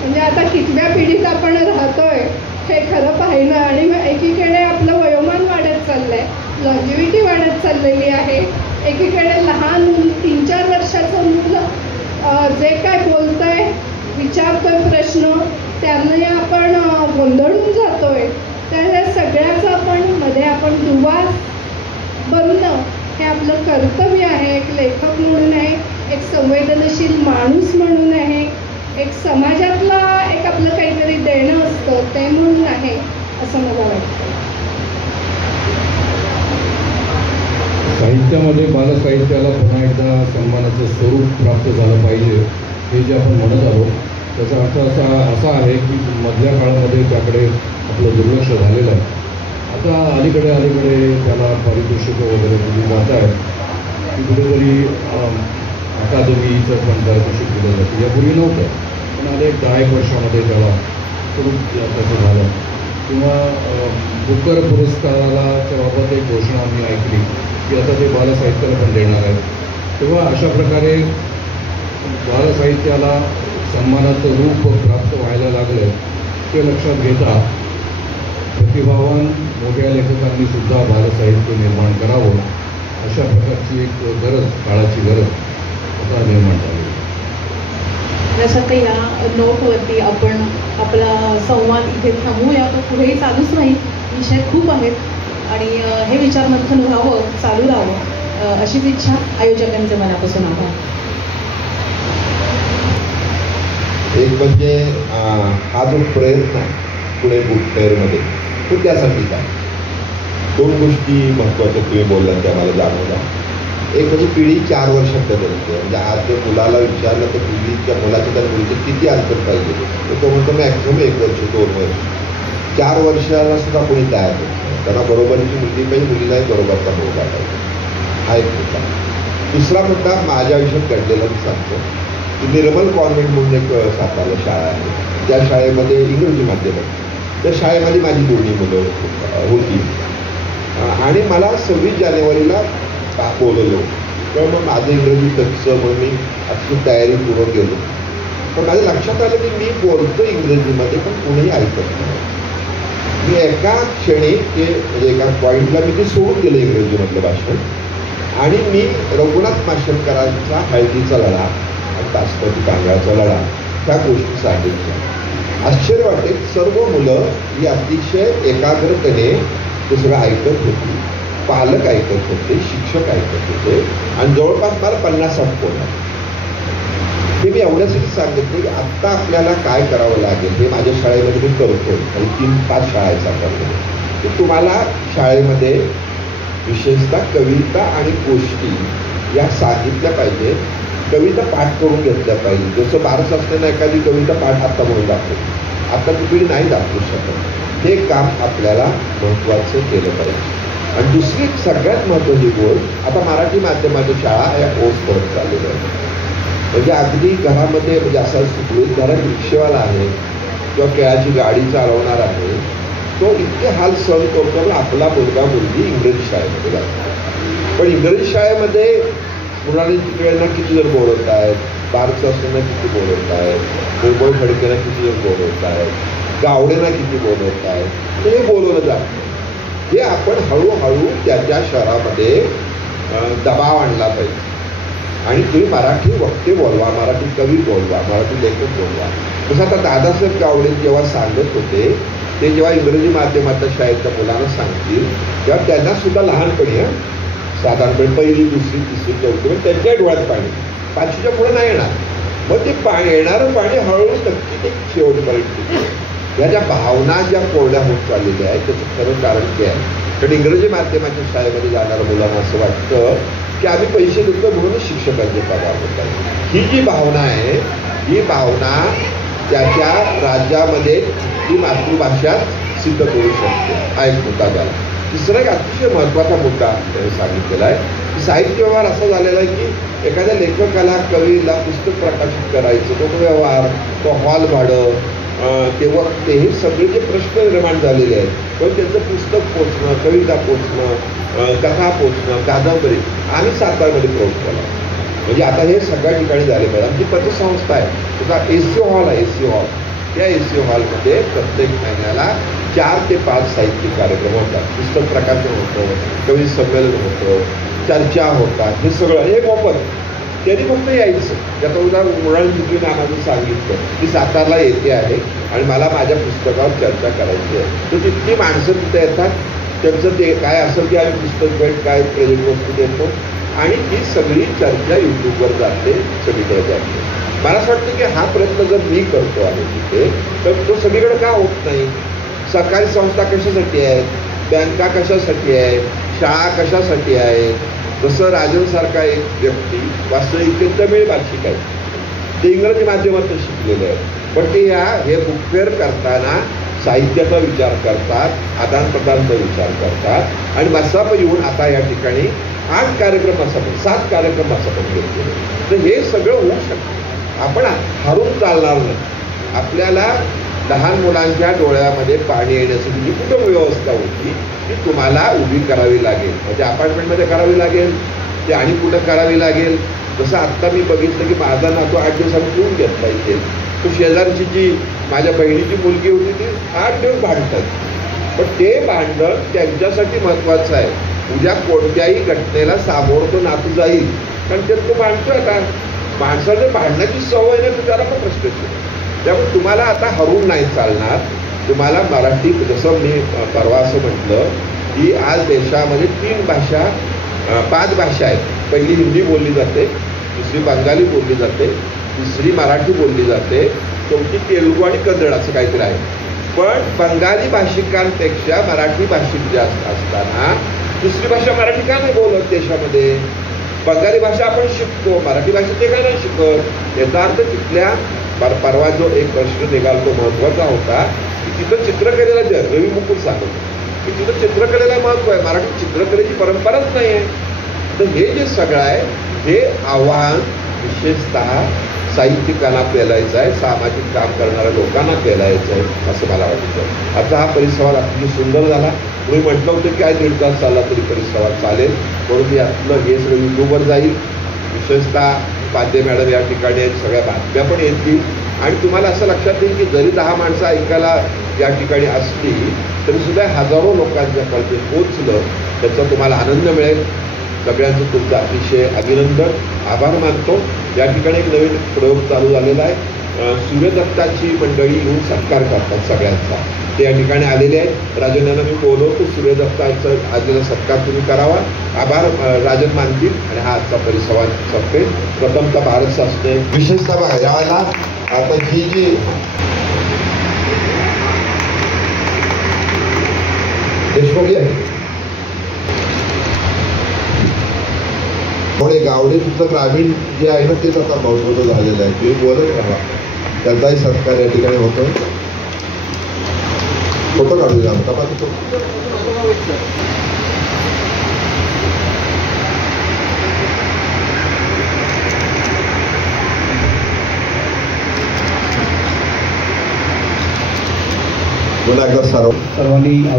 म्हणजे आता कितव्या पिढीत आपण राहतोय हे खरं पाहिलं. आणि मग एकीकडे आपलं वयोमान वाढत चाललं आहे, लॉन्जिव्हिटी वाढत चाललेली आहे. एकीकडे लहान 3-4 वर्षाचं मुलं जे काय बोलतंय, विचारतोय प्रश्न, त्यांना आपण गोंधळून जातोय. तर या सगळ्याचं आपण दुवा बनणं हे आपलं कर्तव्य आहे. एक लेखक म्हणून आहे, एक संवेदनशील माणूस म्हणून आहे, एक समाजातला एक आपलं काहीतरी देणं असतं ते म्हणून आहे असं मला वाटतं. साहित्यामध्ये बालसाहित्याला पुन्हा एकदा सन्मानाचं स्वरूप प्राप्त झालं पाहिजे हे जे आपण म्हणत आहोत त्याचा अर्थ असा आहे की मधल्या काळामध्ये त्याकडे आपलं दुर्लक्ष झालेलं आहे. आता अलीकडे त्याला पारितोषिकं वगैरे दिली जात आहेत की कुठेतरी अकादमीचं पण पारितोषिक दिलं जातं. यापूर्वी नव्हतं, पण आता एक 10 वर्षामध्ये त्याला स्वरूप त्याचं झालं. किंवा बुकर पुरस्काराला बाबत एक घोषणा आम्ही ऐकली की आता ते बालसाहित्याला पण देणार आहेत. तेव्हा अशा प्रकारे बालसाहित्याला सन्मानाचं रूप प्राप्त व्हायला लागलं ते लक्षात घेता प्रतिभावान मोठ्या लेखकांनी सुद्धा बालसाहित्य निर्माण करावं अशा प्रकारची एक गरज, काळाची गरज आता निर्माण झाली. जसं काही या नोटवरती आपण आपला संवाद इथे थांबवूया, तो पुढेही चालूच नाही. विषय खूप आहेत आणि हे विचारमंथन व्हावं, चालू राहावं अशीच इच्छा आयोजकांचे मनापासून आभार. एक म्हणजे हा जो प्रयत्न आहे पुणे बुक फेअरमध्ये तो त्यासाठीच आहे. 2 गोष्टी महत्त्वाच्या तुम्ही बोलल्या त्या मला जाणवल्या. एक म्हणजे पिढी 4 वर्षात बदलते. म्हणजे आज जर मुलाला विचारलं तर पिढीच्या मुलाच्या त्या मुलीचं किती अंतर पाहिजे तर तो म्हणतो मॅक्झिमम 1 वर्ष 2 वर्ष. 4 वर्षाला सुद्धा कोणी तयार होत नाही. त्यांना बरोबरीची मुलगी पाहिजे, मुलीलाही बरोबरचा मुलगा पाहिजे. हा एक मुद्दा. दुसरा मुद्दा माझ्या आयुष्यात घडलेला मी सांगतो की निर्मल कॉन्व्हेंट म्हणून एक सातारा शाळा आहे. त्या शाळेमध्ये इंग्रजी माध्यम आहे. त्या शाळेमध्ये माझी 2 मुलं होती आणि मला 26 जानेवारीला बोलवलं. तेव्हा मग माझं इंग्रजी कच्चं म्हणून मी अशी तयारीपूर्वक गेलो. पण माझ्या लक्षात आलं की मी बोलतो इंग्रजीमध्ये पण कोणीही ऐकत नाही. मी एका क्षणी ते म्हणजे एका पॉईंटला मी ते सोडून दिलं इंग्रजीमधलं भाषण आणि मी रघुनाथ माशेलकरांचा हळदीचा लढा आणि बासमती तांदळाचा लढा ह्या गोष्टी सांगितल्या. आश्चर्य वाटेल, सर्व मुलं ही अतिशय एकाग्रतेने ते सगळं ऐकत होती पालक ऐकत होते, शिक्षक ऐकत होते आणि जवळपास मला 50-60 फोन आले. हे मी एवढ्यासाठी सांगितलं की आत्ता आपल्याला काय करावं लागेल हे माझ्या शाळेमध्ये मी करतो आणि 3-5 शाळा आहेत सातारमध्ये, की तुम्हाला शाळेमध्ये विशेषतः कविता आणि गोष्टी या सांगितल्या पाहिजे. कविता पाठ करून घेतल्या पाहिजे. जसं भारत असताना एखादी कविता पाठ आत्ता म्हणून दाखवतो, आता ती पिढी नाही दाखवू शकत. हे काम आपल्याला महत्त्वाचं केलं पाहिजे. आणि दुसरी सगळ्यात महत्त्वाची गोष्ट, आता मराठी माध्यमाच्या शाळा या ओस करत चाललेल्या आहेत. म्हणजे अगदी घरामध्ये म्हणजे असं सुखरूप घरात रिक्षेवाला आहे किंवा केळाची गाडी चालवणार आहे, तो इतके हाल सहन करतो. आपला मुलगा मुलगी इंग्रजी शाळेमध्ये जातो. पण इंग्रजी शाळेमध्ये मुलांनी तिकडे किती जण बोलवत आहेत, भारत असताना किती बोलवत आहेत, मुंबई खडकेला किती जण बोलवत आहेत, गावडेना किती बोलवत आहेत, ते बोलवलं जातं. हे आपण हळूहळू त्या शहरामध्ये दबाव आणला पाहिजे. आणि तुम्ही मराठी वक्ते बोलवा, मराठी कवी बोलवा, मराठी लेखक बोलवा. तसं आता दादासाहेब गावडे जेव्हा सांगत होते, ते जेव्हा इंग्रजी माध्यमाच्या शाळेच्या मुलांना सांगतील तेव्हा त्यांना सुद्धा लहानपणी साधारणपणे 1ली, 2री, 3री, 4थी त्यांच्या डोळ्यात पाणी, 5वीच्या पुढे नाही येणार. मग ते पाणी येणारं पाणी हळूहळू नक्की ते शेवटपर्यंत ह्या ज्या भावना ज्या कोरड्या होत चाललेल्या आहेत त्याचं खरं कारण काय आहे. कारण इंग्रजी माध्यमाच्या शाळेमध्ये जाणाऱ्या मुलांना असं वाटतं की आम्ही पैसे देतो म्हणून शिक्षकांचे पगार होत आहेत. ही जी भावना आहे, ही भावना त्याच्या राज्यामध्ये ही मातृभाषा सिद्ध करू शकते. हा एक मुद्दा झाला. तिसरा एक अतिशय महत्त्वाचा मुद्दा सांगितलेला आहे की साहित्य व्यवहार असा झालेला आहे की एखाद्या लेखकाला, कवीला पुस्तक प्रकाशित करायचं, तो व्यवहार, तो हॉल भाडं, तेव्हा ते हे सगळे जे प्रश्न निर्माण झालेले आहेत, पण त्याचं पुस्तक पोचणं, कविता पोचणं, कथा पोचणं, कादंबरी आम्ही सातारमध्ये पोहोचवला. म्हणजे आता हे सगळ्या ठिकाणी झाले पाहिजे. आमची पतसंस्था आहे, त्याचा AC हॉल आहे, AC हॉल. त्या AC हॉलमध्ये प्रत्येक महिन्याला 4 ते 5 साहित्यिक कार्यक्रम होतात. पुस्तक प्रकाशन होतं, कवी संमेलन होतं, चर्चा होतात. हे सगळं हे मोफत. त्यांनी फक्त यायचं. त्याचा उदाहरण मुलांनी नानाचं सांगितलं की सातारला येते आहे आणि मला माझ्या पुस्तकावर चर्चा करायची आहे. तर तितकी माणसं तिथे येतात. त्यांचं ते काय असेल की आम्ही पुस्तक भेट काय प्रेझेंट वस्तू देतो आणि ती सगळी चर्चा यूट्यूबवर जाते, सगळीकडे जाते. मला असं वाटतं की हा प्रयत्न जर मी करतो आहे तिथे, तर तो सगळीकडे का होत नाही. सरकारी संस्था कशासाठी आहेत, बँका कशासाठी आहेत, शाळा कशासाठी आहेत. जसं राजनसारखा एक व्यक्ती वास्तविक तमिळ भाषिक आहे, ते इंग्रजी माध्यमातून शिकलेले आहेत, पण ते हे बुक फेअर करताना साहित्याचा विचार करतात, आदान प्रदानचा विचार करतात आणि मसाप येऊन आता या ठिकाणी 8 कार्यक्रम मसाप 7 कार्यक्रम मसाप घेतले. तर हे सगळं होऊ शकतं. आपण हारून चालणार नाही. आपल्याला लहान मुलांच्या डोळ्यामध्ये पाणी येण्यासाठी जी कुठं व्यवस्था होती ती तुम्हाला उभी करावी लागेल. म्हणजे अपार्टमेंटमध्ये करावी लागेल, ते आणि कुठं करावी लागेल. जसं आत्ता मी बघितलं की माझा नातू 8 दिवसांनी ठेवून घेतला इथे. तो शेजारची जी माझ्या बहिणीची मुलगी होती ती 8 दिवस भांडतात. पण ते भांडण त्यांच्यासाठी महत्त्वाचं आहे. उद्या कोणत्याही घटनेला सामोरं तो नातू जाईल, कारण त्यात तो भांडतोय. आता माणसाचं भांडण्याची सवय नाही, तर त्याला पण फ्रस्ट्रेशन. त्यामुळे तुम्हाला आता हरून नाही चालणार. तुम्हाला मराठीत, जसं मी परवा असं म्हटलं की आज देशामध्ये 5 भाषा आहेत. पहिली हिंदी बोलली जाते, दुसरी बंगाली बोलली जाते, तिसरी मराठी बोलली जाते, चौथी तेलुगू आणि कन्नड असं काहीतरी आहे. पण बंगाली भाषिकांपेक्षा मराठी भाषिक जास्त असताना दुसरी भाषा मराठी का नाही बोलत देशामध्ये. बंगाली भाषा आपण शिकतो, मराठी भाषा ते का नाही शिकत. याचा अर्थ तिथल्या परवा जो एक प्रश्न निघाला तो महत्त्वाचा होता की तिथं चित्रकलेला रवी मुकुल सांगतो की तिथं चित्रकलेला महत्त्व आहे, मराठी चित्रकलेची परंपराच नाही आहे. तर हे जे सगळं आहे हे आव्हान विशेषतः साहित्यिकांना पेलायचं आहे, सामाजिक काम करणाऱ्या लोकांना पेलायचं आहे असं मला वाटतं. आता हा परिसंवाद अतिशय सुंदर झाला. मी म्हटलं होतं की काय 1.5 तास चालला तरी परिसंवाद चालेल, म्हणून यातलं हे सगळं यूट्यूबवर जाईल. विशेषतः पाध्ये मॅडम या ठिकाणी आहेत, सगळ्या बातम्या पण येतील आणि तुम्हाला असं लक्षात येईल की जरी 10 माणसं ऐकायला या ठिकाणी असली तरी सुद्धा हजारो लोकांच्यापर्यंत पोचलं, त्याचा तुम्हाला आनंद मिळेल. सगळ्यांचं तुमचं अतिशय अभिनंदन, आभार मानतो. या ठिकाणी एक नवीन प्रयोग चालू झालेला आहे. सूर्यदत्ताची मंडळी येऊन सत्कार करतात सगळ्यांचा. ते या ठिकाणी आलेले आहेत. राजन यांना मी बोलवतो, सूर्यदत्ताचं आजचा सत्कार तुम्ही करावा. आभार राजन मानतील आणि हा आजचा परिसंवाद संपेल. प्रथमतः भारत शासनाने विशेषतः बघा यावेळेला आता जी देशमुखी आहे पुणे गावडे तुमचं ग्रामीण जे आहे ना तेच आता महत्त्वाचं झालेलं आहे. तुम्ही बोलत राहा, त्यांचाही सत्कार या ठिकाणी होतो. फोटो काढूया आमचा तो बोला एकदा सर्वांनी